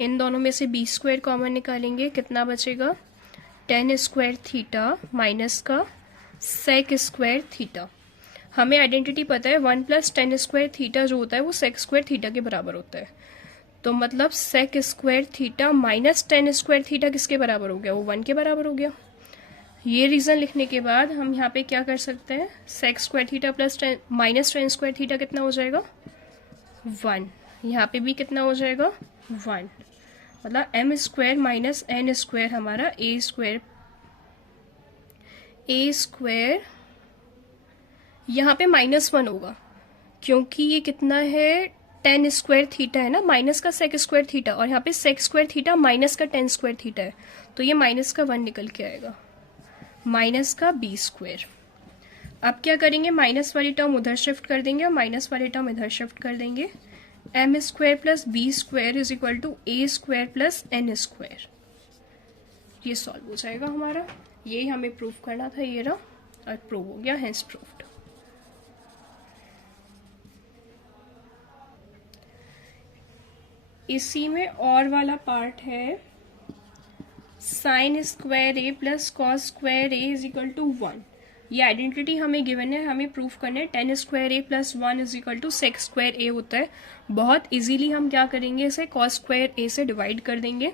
इन दोनों में से बी स्क्वायर कॉमन निकालेंगे, कितना बचेगा, टेन स्क्वायर थीटा माइनस का सेक स्क्वायर थीटा। हमें आइडेंटिटी पता है 1 प्लस टेन स्क्वायर थीटा जो होता है वो सेक स्क्वायर थीटा के बराबर होता है, तो मतलब sec square theta minus tan square theta किसके बराबर हो गया, वो 1 के बराबर हो गया। ये रीज़न लिखने के बाद हम यहाँ पे क्या कर सकते हैं, sec square theta plus minus tan square theta कितना हो जाएगा, 1, यहाँ पे भी कितना हो जाएगा, 1, मतलब m square minus N square हमारा ए स्क्वायर यहाँ पे -1 होगा, क्योंकि ये कितना है, टेन स्क्वायर थीटा है ना, माइनस का सेक स्क्वायर थीटा, और यहाँ पे सेक स्क्वायर थीटा माइनस का टेन स्क्वायर थीटा है, तो ये माइनस का 1 निकल के आएगा, माइनस का बी स्क्वायर। अब क्या करेंगे, माइनस वाली टर्म उधर शिफ्ट कर देंगे और माइनस वाली टर्म इधर शिफ्ट कर देंगे। M square plus b square is equal to A square plus N square, ये सॉल्व हो जाएगा हमारा। यही हमें प्रूफ करना था, ये रहा और प्रूव हो गया, हेंस प्रूफ्ड। इसी में और वाला पार्ट है, sine square A plus cos square a is equal to 1। ये आइडेंटिटी हमें गिवन है, हमें प्रूफ करना है tan square A plus 1 is equal to sec square A होता है। बहुत इजीली हम क्या करेंगे, इसे कॉस स्क्वायर ए से डिवाइड कर देंगे,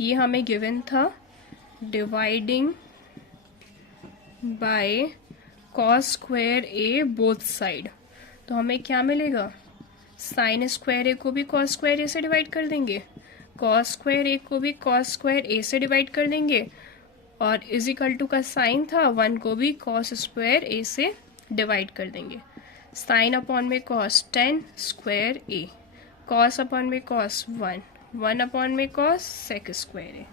ये हमें गिवन था, dividing by cos square A both side, तो हमें क्या मिलेगा, साइन स्क्वायर ए को भी कॉस स्क्वायर ए से डिवाइड कर देंगे, कॉस स्क्वायर ए को भी कॉस स्क्वायर ए से डिवाइड कर देंगे, और इज इक्वल टू का साइन था 1 को भी कॉस स्क्वायर ए से डिवाइड कर देंगे। साइन अपॉन में कॉस टेन स्क्वायर ए, कॉस अपॉन में कॉस 1, 1 अपॉन में कॉस सेक स्क्वायर ए।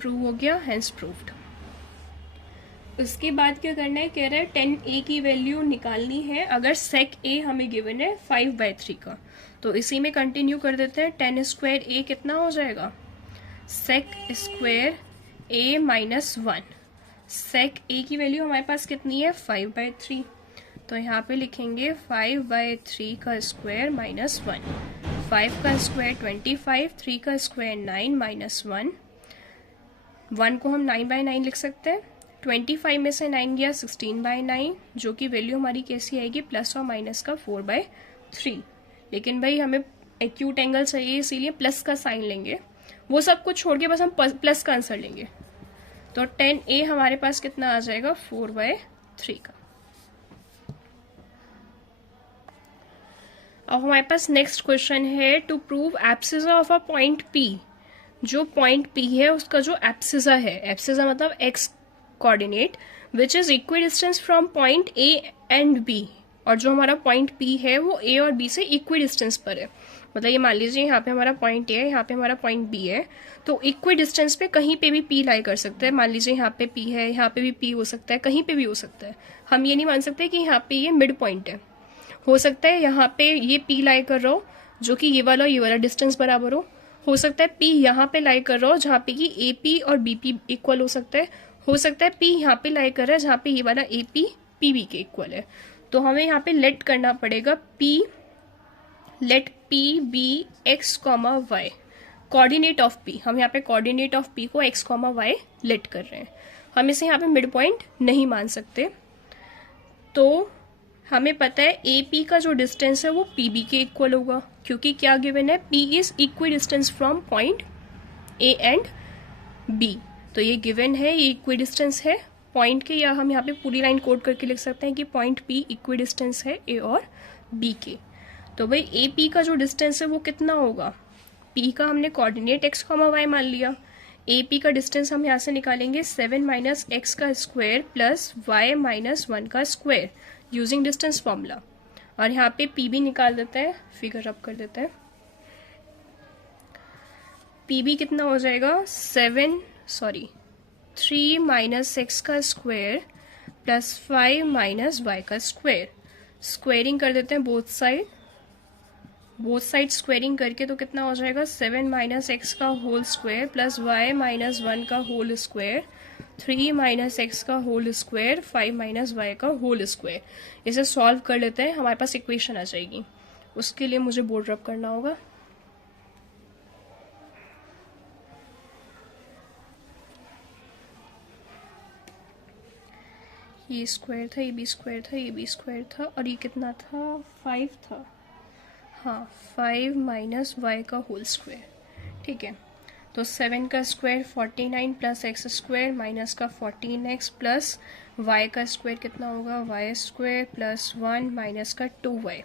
प्रूव हो गया, हेंस प्रूव्ड। उसके बाद क्या करना है, कह रहा है 10a की वैल्यू निकालनी है अगर सेक a हमें गिवन है 5/3 का, तो इसी में कंटिन्यू कर देते हैं। 10 स्क्वायर a कितना हो जाएगा, सेक स्क्वायर a माइनस 1, सेक ए की वैल्यू हमारे पास कितनी है 5/3, तो यहाँ पे लिखेंगे 5/3 का स्क्वायर माइनस 1। 5 का स्क्वायर 25, 3 का स्क्वायर 9 माइनस 1। 1 को हम 9/9 लिख सकते हैं। 25 में से 9 गया 16/9, जो कि वैल्यू हमारी कैसी आएगी प्लस और माइनस का 4/3। लेकिन भाई हमें एक्यूट एंगल चाहिए, इसीलिए प्लस का साइन लेंगे। वो सब कुछ छोड़ के बस हम प्लस का आंसर लेंगे। तो 10A हमारे पास कितना आ जाएगा 4/3 का। अब हमारे पास नेक्स्ट क्वेश्चन है to prove abscissa of a point P। जो पॉइंट P है उसका जो एब्सिसा है, एब्सिसा मतलब x coordinate, which is equidistant from point A and B। और जो हमारा पॉइंट P है वो A और B से इक्वी डिस्टेंस पर है। मतलब ये मान लीजिए यहाँ पे हमारा पॉइंट A है, यहाँ पे हमारा पॉइंट B है, तो इक्वी डिस्टेंस पे कहीं पे भी P लाई कर सकते हैं। मान लीजिए यहाँ पे P है, यहाँ पे भी P हो सकता है, कहीं पे भी हो सकता है। हम ये नहीं मान सकते कि यहाँ पे ये मिड पॉइंट है। हो सकता है यहाँ पे ये P लाई कर रहा हो जो कि ये वाला डिस्टेंस बराबर हो सकता है P यहाँ पे लाई कर रहा हो जहाँ पे कि AP और BP इक्वल हो सकता है। हो सकता है P यहाँ पे लाई कर रहा है जहाँ पे ये वाला AP PB के इक्वल है। तो हमें यहाँ पे लेट करना पड़ेगा let P be x, y, coordinate of P। हम यहाँ पे कोऑर्डिनेट ऑफ P को x, y लेट कर रहे हैं। हम इसे यहाँ पे मिड पॉइंट नहीं मान सकते। तो हमें पता है AP का जो डिस्टेंस है वो PB के इक्वल होगा, क्योंकि क्या गिवन है P is equidistant from point A and B। तो ये गिवन है, ये इक्वी डिस्टेंस है पॉइंट के, या हम यहाँ पे पूरी लाइन कोड करके लिख सकते हैं कि पॉइंट P इक्वी डिस्टेंस है A और B के। तो भाई AP का जो डिस्टेंस है वो कितना होगा, P का हमने कोऑर्डिनेट x, y मान लिया। AP का डिस्टेंस हम यहाँ से निकालेंगे 7 माइनस एक्स का स्क्वायर प्लस y माइनस 1 का स्क्वायर यूजिंग डिस्टेंस फॉर्मूला। और यहाँ पे PB निकाल देते हैं, फिगर अप कर देते हैं। PB कितना हो जाएगा 3 माइनस एक्स का स्क्वायर प्लस 5 माइनस वाई का स्क्वायर। स्क्वेयरिंग कर देते हैं बोथ साइड स्क्वेयरिंग करके तो कितना हो जाएगा 7 माइनस एक्स का whole square plus y minus 1 का होल स्क्वायर, 3 माइनस एक्स का होल स्क्वायर, 5 माइनस वाई का होल स्क्वायर। इसे सॉल्व कर लेते हैं, हमारे पास इक्वेशन आ जाएगी। उसके लिए मुझे बोर्ड रब करना होगा। ये स्क्वायर था, ये भी स्क्वायर था, ये भी स्क्वायर था, और ये कितना था 5 था। हाँ 5 माइनस वाई का होल स्क्वायर। ठीक है, तो 7 का square 49 plus x square minus का 14x प्लस वाई का स्क्वायर कितना होगा वाई स्क्वायर प्लस 1 माइनस का 2y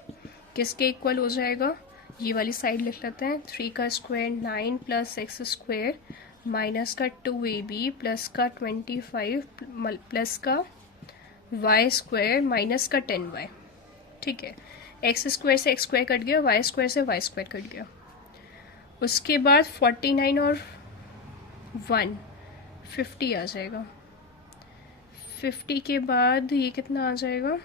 किसके इक्वल हो जाएगा, ये वाली साइड लिख लेते हैं। 3 का square 9 plus x square minus का 2ab प्लस का 25 प्लस का वाई स्क्वायर माइनस का 10y। ठीक है, एक्स स्क्वायर से एक्स स्क्वायर कट गया, वाई स्क्वायर से वाई स्क्वायर कट गया। उसके बाद 49 और 1 50 आ जाएगा। 50 के बाद ये कितना आ जाएगा,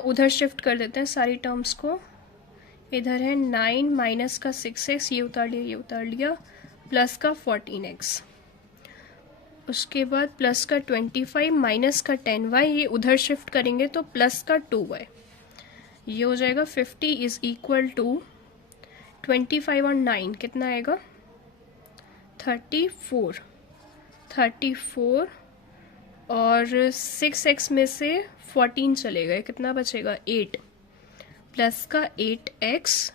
उधर शिफ्ट कर देते हैं सारी टर्म्स को। इधर है 9 माइनस का 6x, ये उतार लिया, ये उतार लिया, प्लस का 14x। उसके बाद प्लस का 25 माइनस का 10y, ये उधर शिफ्ट करेंगे तो प्लस का 2y। ये हो जाएगा 50 इज इक्वल टू 25 और 9 कितना आएगा 34 और 6x में से 14 चलेगा, कितना बचेगा 8 प्लस का 8x,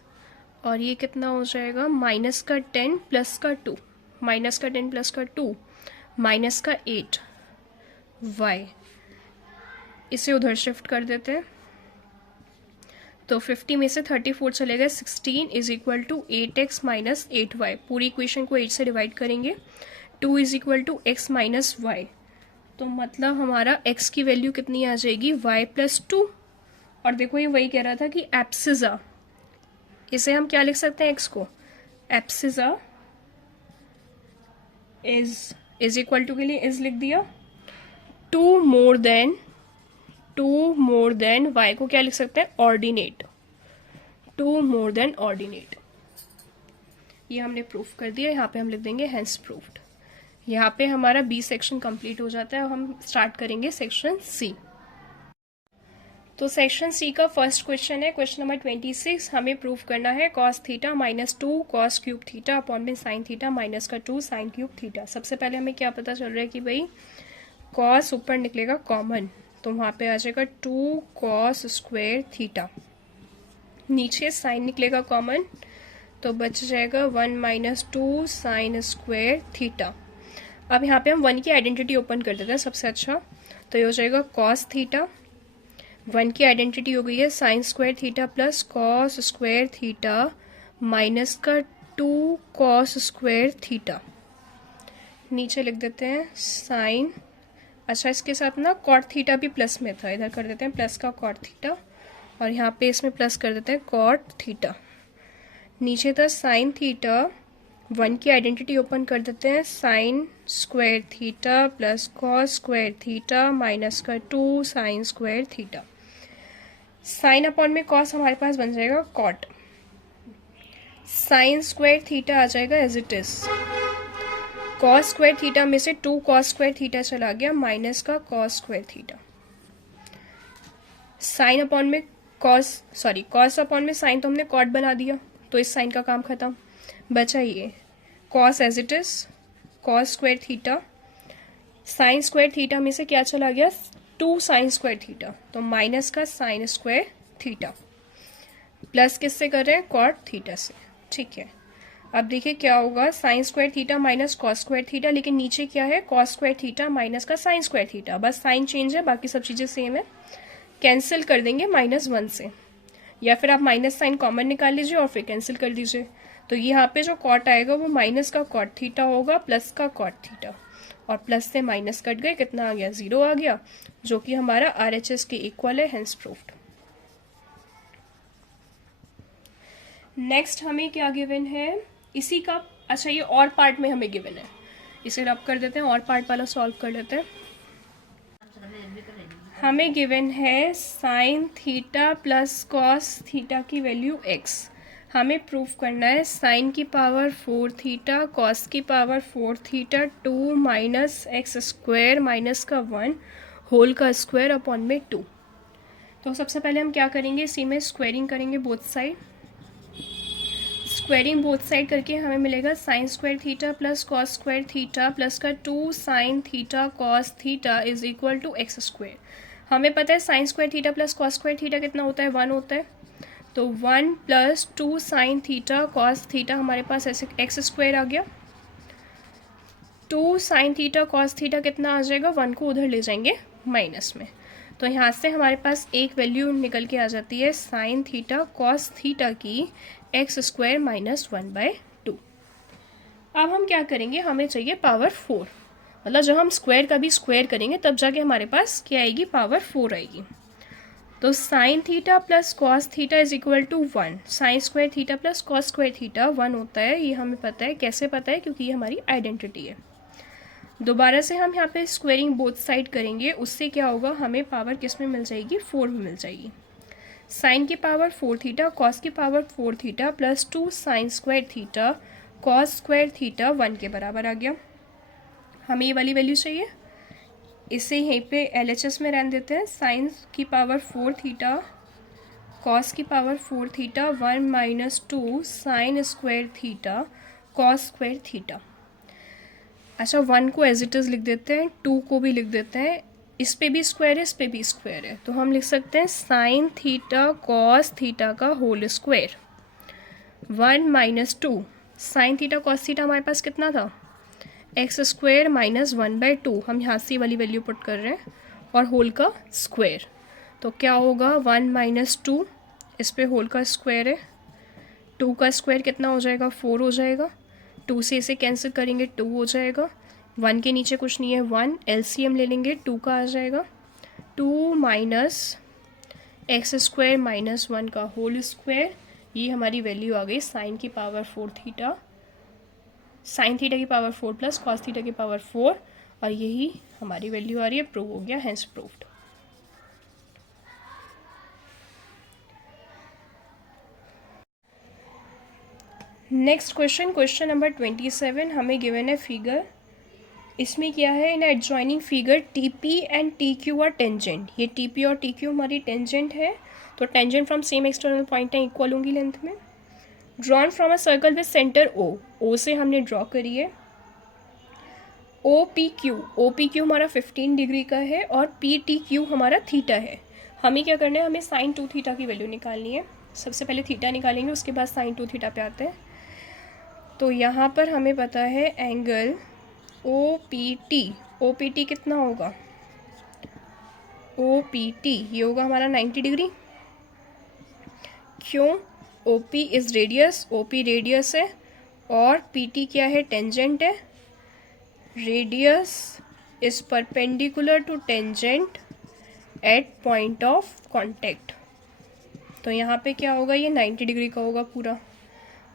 और ये कितना हो जाएगा माइनस का 10 प्लस का 2, माइनस का 10 प्लस का 2 माइनस का 8y। इसे उधर शिफ्ट कर देते हैं तो 50 में से 34 चलेगा 16 is equal to 8x minus 8y। पूरी इक्वेशन को 8 से डिवाइड करेंगे, 2 is equal to x minus y. तो मतलब हमारा x की वैल्यू कितनी आ जाएगी y प्लस 2। और देखो ये वही कह रहा था कि एब्सिसा, इसे हम क्या लिख सकते हैं x को, एब्सिसा इज इक्वल टू के लिए इज लिख दिया, 2 मोर देन y को क्या लिख सकते हैं ऑर्डिनेट, 2 मोर देन ऑर्डिनेट। ये हमने प्रूफ कर दिया, यहाँ पे हम लिख देंगे हेंस प्रूफ्ड। यहाँ पे हमारा बी सेक्शन कंप्लीट हो जाता है और हम स्टार्ट करेंगे सेक्शन सी। तो सेक्शन सी का फर्स्ट क्वेश्चन है, क्वेश्चन नंबर 26। हमें प्रूव करना है cos theta minus 2 cos cube theta upon में साइन थीटा माइनस का 2 साइन क्यूब थीटा। सबसे पहले हमें क्या पता चल रहा है कि भाई कॉस ऊपर निकलेगा कॉमन, तो वहाँ पे आ जाएगा 2 कॉस स्क्वायर थीटा, नीचे साइन निकलेगा कॉमन तो बच जाएगा 1 माइनस 2 साइन स्क्वायर थीटा। अब यहाँ पे हम 1 की आइडेंटिटी ओपन कर देते हैं सबसे अच्छा, तो ये हो जाएगा कॉस थीटा, 1 की आइडेंटिटी हो गई है sine square theta plus cos square theta minus का 2 कॉस स्क्वायर थीटा, नीचे लिख देते हैं साइन। अच्छा, इसके साथ ना कॉट थीटा भी प्लस में था, इधर कर देते हैं प्लस का कॉट थीटा और यहाँ पे इसमें प्लस कर देते हैं कॉट थीटा। नीचे था साइन थीटा, 1 की आइडेंटिटी ओपन कर देते हैं sine square theta plus cos square theta minus का 2 sine square theta. Sine upon में कॉस हमारे पास बन जाएगा कॉट, साइन स्क्वायर थीटा आ जाएगा as it is, cos square theta में से 2 कॉस स्क्वायर थीटा चला गया माइनस का cos square theta, sine upon में कॉस अपॉन में साइन तो हमने कॉट बना दिया, तो इस साइन का काम खत्म। बचा ये cos as it is, cos square theta, sine square theta में से क्या चला गया 2 साइन स्क्वायर थीटा, तो माइनस का साइन स्क्वायर थीटा, प्लस किससे कर रहे हैं कॉट थीटा से। ठीक है, अब देखिए क्या होगा sign square theta minus cos square theta, लेकिन नीचे क्या है कॉस स्क्वायर थीटा माइनस का साइन स्क्वायर थीटा, बस साइन चेंज है बाकी सब चीज़ें सेम है, कैंसिल कर देंगे -1 से, या फिर आप माइनस साइन कॉमन निकाल लीजिए और फिर कैंसिल कर दीजिए। तो यहाँ पे जो कॉट आएगा वो माइनस का कॉट थीटा होगा प्लस का कॉट थीटा, और प्लस से माइनस कट गए, कितना आ गया 0 आ गया, जो कि हमारा RHS के इक्वल है, हेंस प्रूव्ड। नेक्स्ट हमें क्या गिवन है इसी का, अच्छा ये और पार्ट में हमें गिवन है, इसे रब कर देते हैं और पार्ट वाला सॉल्व कर लेते हैं। हमें गिवन है sign theta plus cos theta की वैल्यू x, हमें प्रूफ करना है साइन की पावर 4 थीटा कॉस की power 4 theta 2 minus x square minus का 1 होल का स्क्वायर अपॉन में 2। तो सबसे पहले हम क्या करेंगे, इसी में स्क्वायरिंग करेंगे both side, squaring both side करके हमें मिलेगा sine square theta plus cos square theta plus का 2 sine theta cos theta is equal to x square. हमें पता है sine square theta plus cos square theta कितना होता है 1 होता है, तो 1 plus 2 sine theta cos theta हमारे पास ऐसे एक्स स्क्वायर आ गया, 2 साइन थीटा कॉस थीटा कितना आ जाएगा, 1 को उधर ले जाएंगे माइनस में, तो यहाँ से हमारे पास एक वैल्यू निकल के आ जाती है साइन थीटा कॉस थीटा की एक्स स्क्वायर माइनस 1/2। अब हम क्या करेंगे, हमें चाहिए पावर 4, मतलब जब हम स्क्वायर का भी स्क्वायर करेंगे तब जाके हमारे पास क्या आएगी पावर 4 आएगी। तो sine theta plus cos theta is equal to 1, sine square theta plus cos square theta 1 होता है, ये हमें पता है। कैसे पता है, क्योंकि ये हमारी आइडेंटिटी है। दोबारा से हम यहाँ पे स्क्वायरिंग बोथ साइड करेंगे, उससे क्या होगा हमें पावर किस में मिल जाएगी 4 में मिल जाएगी। साइन की पावर 4 थीटा कॉस की power 4 theta plus 2 sine square theta cos square theta 1 के बराबर आ गया। हमें ये वाली वैल्यू चाहिए, इसे यहीं पे LHS में रहने देते हैं, साइन की पावर 4 थीटा कॉस की power 4 theta 1 minus 2 sine square theta cos square theta. अच्छा, 1 को एज इट इज़ लिख देते हैं, 2 को भी लिख देते हैं, इस पे भी स्क्वायर है इस पे भी स्क्वायर है, तो हम लिख सकते हैं साइन थीटा कॉस थीटा का whole square 1 minus 2 sine theta cos theta हमारे पास कितना था एक्स स्क्वायर माइनस 1/2, हम यहाँ से वाली वैल्यू पुट कर रहे हैं, और होल का स्क्वायर, तो क्या होगा 1 माइनस 2, इस पे होल का स्क्वायर है, 2 का स्क्वायर कितना हो जाएगा 4 हो जाएगा, 2 से इसे कैंसिल करेंगे 2 हो जाएगा, 1 के नीचे कुछ नहीं है 1, LCM ले लेंगे 2 का आ जाएगा 2 माइनस एक्स स्क्वायर माइनस 1 का होल स्क्वायर, ये हमारी वैल्यू आ गई साइन की पावर 4 थीटा, साइन थीटा की पावर 4 प्लस कॉस थीटा की पावर 4, और यही हमारी वैल्यू आ रही है, प्रूव हो गया, hence proved. Next question, question number 27, हमें गिवन है फिगर इसमें क्या है, in adjoining figure T P and T Q are tangent. ये टी पी और टी क्यू हमारी टेंजेंट है, तो tangent from same external point है, इक्वल होंगी लेंथ में। Drawn from a circle with centre O, O से हमने ड्रॉ करी है। ओ पी क्यू हमारा 15 डिग्री का है और पी टी क्यू हमारा थीटा है। हमें क्या करना है, हमें साइन 2 थीटा की वैल्यू निकालनी है। सबसे पहले थीटा निकालेंगे, उसके बाद साइन 2 थीटा पे आते हैं। तो यहाँ पर हमें पता है एंगल ओ पी टी कितना होगा, ओ पी टी ये होगा हमारा 90 डिग्री। क्यों, O P is radius, O P radius है और पी टी क्या है, टेंजेंट है। Radius is perpendicular to tangent at point of contact. तो यहाँ पे क्या होगा, ये 90 डिग्री का होगा पूरा।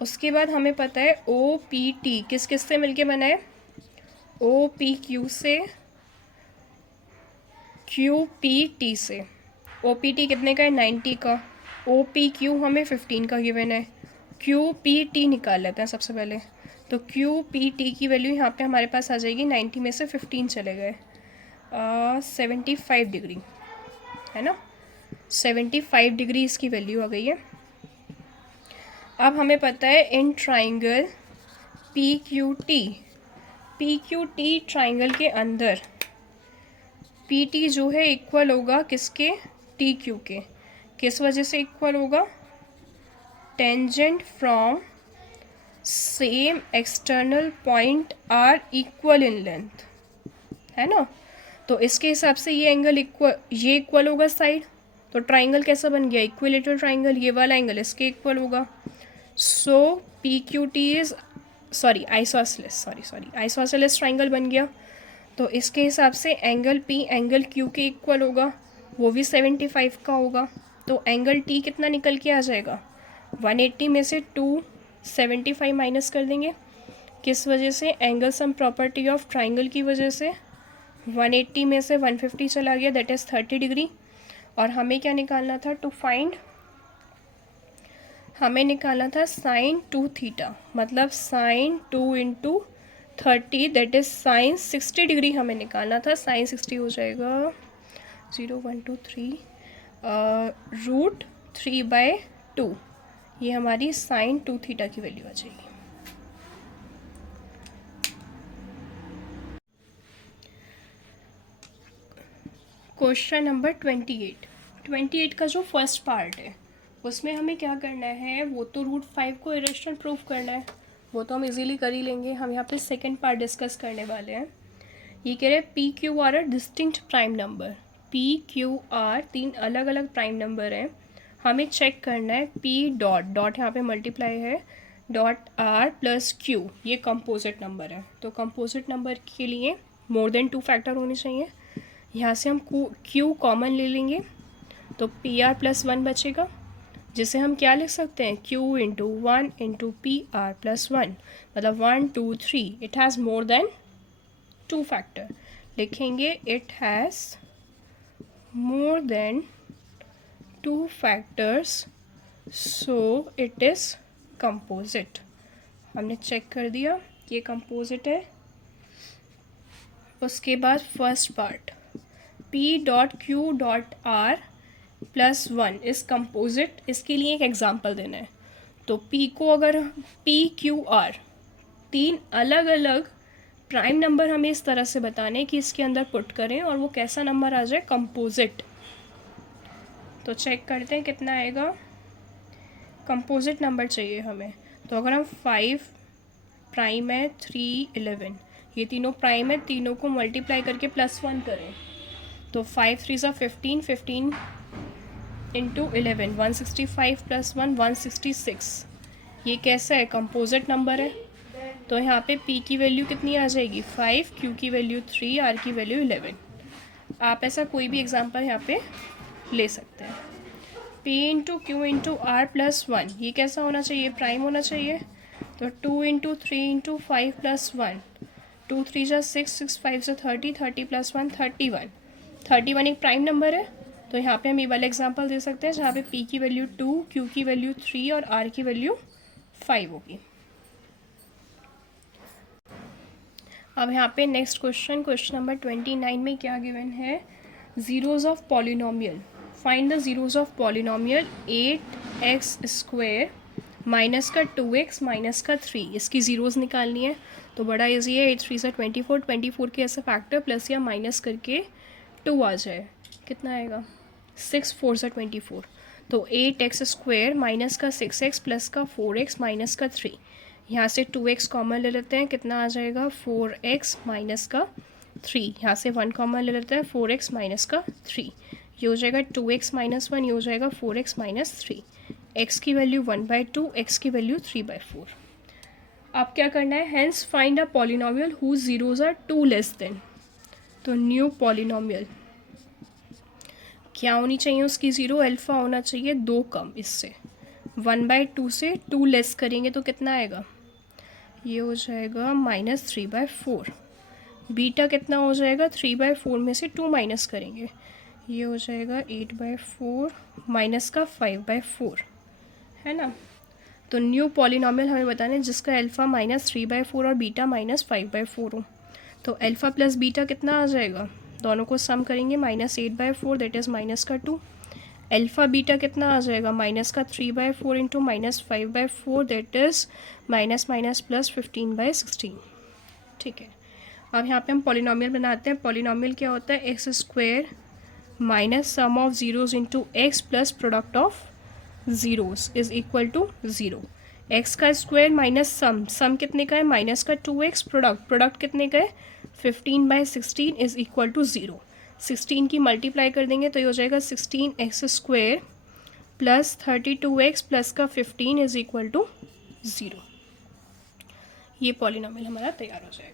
उसके बाद हमें पता है ओ पी टी किस किस से मिलके बना है, ओ पी क्यू से, क्यू पी टी से। ओ पी टी कितने का है, 90 का। ओ पी क्यू हमें 15 का गिवन है। क्यू पी टी निकाल लेते हैं सबसे पहले। तो क्यू पी टी की वैल्यू यहाँ पे हमारे पास आ जाएगी, 90 में से 15 चले गए, 75 डिग्री है ना, 75 डिग्री इसकी वैल्यू आ गई है। अब हमें पता है in triangle P Q T triangle के अंदर पी टी जो है इक्वल होगा किसके, टी क्यू के। किस वजह से इक्वल होगा, tangent from same external point are equal in length, है ना। तो इसके हिसाब से ये एंगल इक्वल, ये इक्वल होगा साइड। तो ट्राइंगल कैसा बन गया, इक्विलेटरल ट्राइंगल। ये वाला एंगल इसके इक्वल होगा। So P Q T is isosceles triangle बन गया। तो इसके हिसाब से एंगल पी एंगल क्यू के इक्वल होगा, वो भी 75 का होगा। तो एंगल टी कितना निकल के आ जाएगा, 180 में से 275 माइनस कर देंगे। किस वजह से, angle sum property of triangle की वजह से 180 में से 150 चला गया, दैट इज़ 30 डिग्री। और हमें क्या निकालना था, टू फाइंड, हमें निकालना था साइन 2 थीटा, मतलब sine 2 into 30 that is sine 60 degree हमें निकालना था। साइन 60 हो जाएगा 0 1 2 3 √3/2। ये हमारी साइन 2 थीटा की वैल्यू आ जाएगी। क्वेश्चन नंबर 28 का जो फर्स्ट पार्ट है उसमें हमें क्या करना है, वो तो √5 को इरेशनल प्रूफ करना है, वो तो हम इजीली कर ही लेंगे। हम यहाँ पे सेकंड पार्ट डिस्कस करने वाले हैं। ये कह रहे हैं P Q are distinct prime number, P Q are 3 अलग अलग प्राइम नंबर हैं। हमें चेक करना है पी डॉट यहाँ पे मल्टीप्लाई है, डॉट आर प्लस क्यू, ये कंपोजिट नंबर है। तो कंपोजिट नंबर के लिए मोर देन 2 फैक्टर होने चाहिए। यहाँ से हम क्यू कॉमन ले लेंगे तो पी आर प्लस 1 बचेगा, जिसे हम क्या लिख सकते हैं, Q into 1 into P R plus 1, मतलब 1 2 3। It has more than 2 factor, लिखेंगे it has more than 2 factors, so it is composite. हमने चेक कर दिया ये कंपोजिट है। उसके बाद first part P dot Q dot R plus 1 इस कंपोजिट, इसके लिए एक एग्जांपल देना है। तो पी को अगर पी क्यू आर 3 अलग अलग प्राइम नंबर हमें इस तरह से बताने कि इसके अंदर पुट करें और वो कैसा नंबर आ जाए, कंपोजिट। तो चेक करते हैं कितना आएगा, कंपोजिट नंबर चाहिए हमें। तो अगर हम 5 प्राइम है, 3 11, ये तीनों प्राइम है, तीनों को मल्टीप्लाई करके प्लस 1 करें तो 5 3 सा 15, 15 इंटू 11, 165 प्लस 1 166। ये कैसा है, कंपोजिट नंबर है। तो यहाँ पे p की वैल्यू कितनी आ जाएगी, 5, q की वैल्यू 3, r की वैल्यू 11। आप ऐसा कोई भी एग्जांपल यहाँ पे ले सकते हैं। p into Q into R plus 1, ये कैसा होना चाहिए, प्राइम होना चाहिए। तो 2 इंटू 3 इंटू 5 प्लस 1, 2 3 जा 6, 6 5 जा 30, 30 प्लस 1 31, 31 एक प्राइम नंबर है। तो यहाँ पे हम ये वाला एग्जांपल दे सकते हैं जहाँ पे p की वैल्यू 2, q की वैल्यू 3 और r की वैल्यू 5 होगी। अब यहाँ पे नेक्स्ट क्वेश्चन नंबर 29 में क्या गिवन है, zeros of polynomial, find the zeros of polynomial 8x² minus का 2x माइनस का 3, इसकी ज़ीरोज़ निकालनी है। तो बड़ा इजी है, 8 3 से 24, 24 के ऐसे फैक्टर प्लस या माइनस करके 2 आ जाए, कितना आएगा 6 4 से 24। तो 8x² माइनस का 6x प्लस का 4x माइनस का 3, यहाँ से 2x कॉमन ले लेते हैं, कितना आ जाएगा 4x माइनस का 3, यहाँ से 1 कॉमन ले लेते हैं 4x माइनस का 3, ये हो जाएगा 2x माइनस 1, ये हो जाएगा 4x माइनस 3, x की वैल्यू 1/2, x की वैल्यू 3/4। अब क्या करना है, hence find a polynomial whose zeros are 2 less than. तो न्यू पॉलिनोमियल क्या होनी चाहिए उसकी ज़ीरो, अल्फ़ा होना चाहिए 2 कम, इससे 1/2 से 2 लेस करेंगे तो कितना आएगा, ये हो जाएगा -3/4। बीटा कितना हो जाएगा, 3/4 में से 2 माइनस करेंगे, ये हो जाएगा 8/4 माइनस का 5/4, है ना। तो न्यू पॉलिनोमियल हमें बताना है जिसका अल्फ़ा -3/4 और बीटा -5/4 हो। तो अल्फ़ा प्लस बीटा कितना आ जाएगा, दोनों को सम करेंगे, -8/4 दैट इज़ माइनस का 2। अल्फ़ा बीटा कितना आ जाएगा, माइनस का 3/4 into -5/4 that is minus minus plus 15/16। ठीक है, अब यहाँ पे हम पॉलिनोमियल बनाते हैं। पॉलिनोमियल क्या होता है, x² minus sum of zeros into x plus product of zeros is equal to 0। x का स्क्वायर माइनस सम कितने का है, माइनस का 2x, प्रोडक्ट कितने का है 15/16 इज़ इक्वल टू 0। 16 की मल्टीप्लाई कर देंगे तो ये हो जाएगा 16x² प्लस 32x प्लस का 15 इज़ इक्वल टू 0। ये पॉलिनोमियल हमारा तैयार हो जाएगा।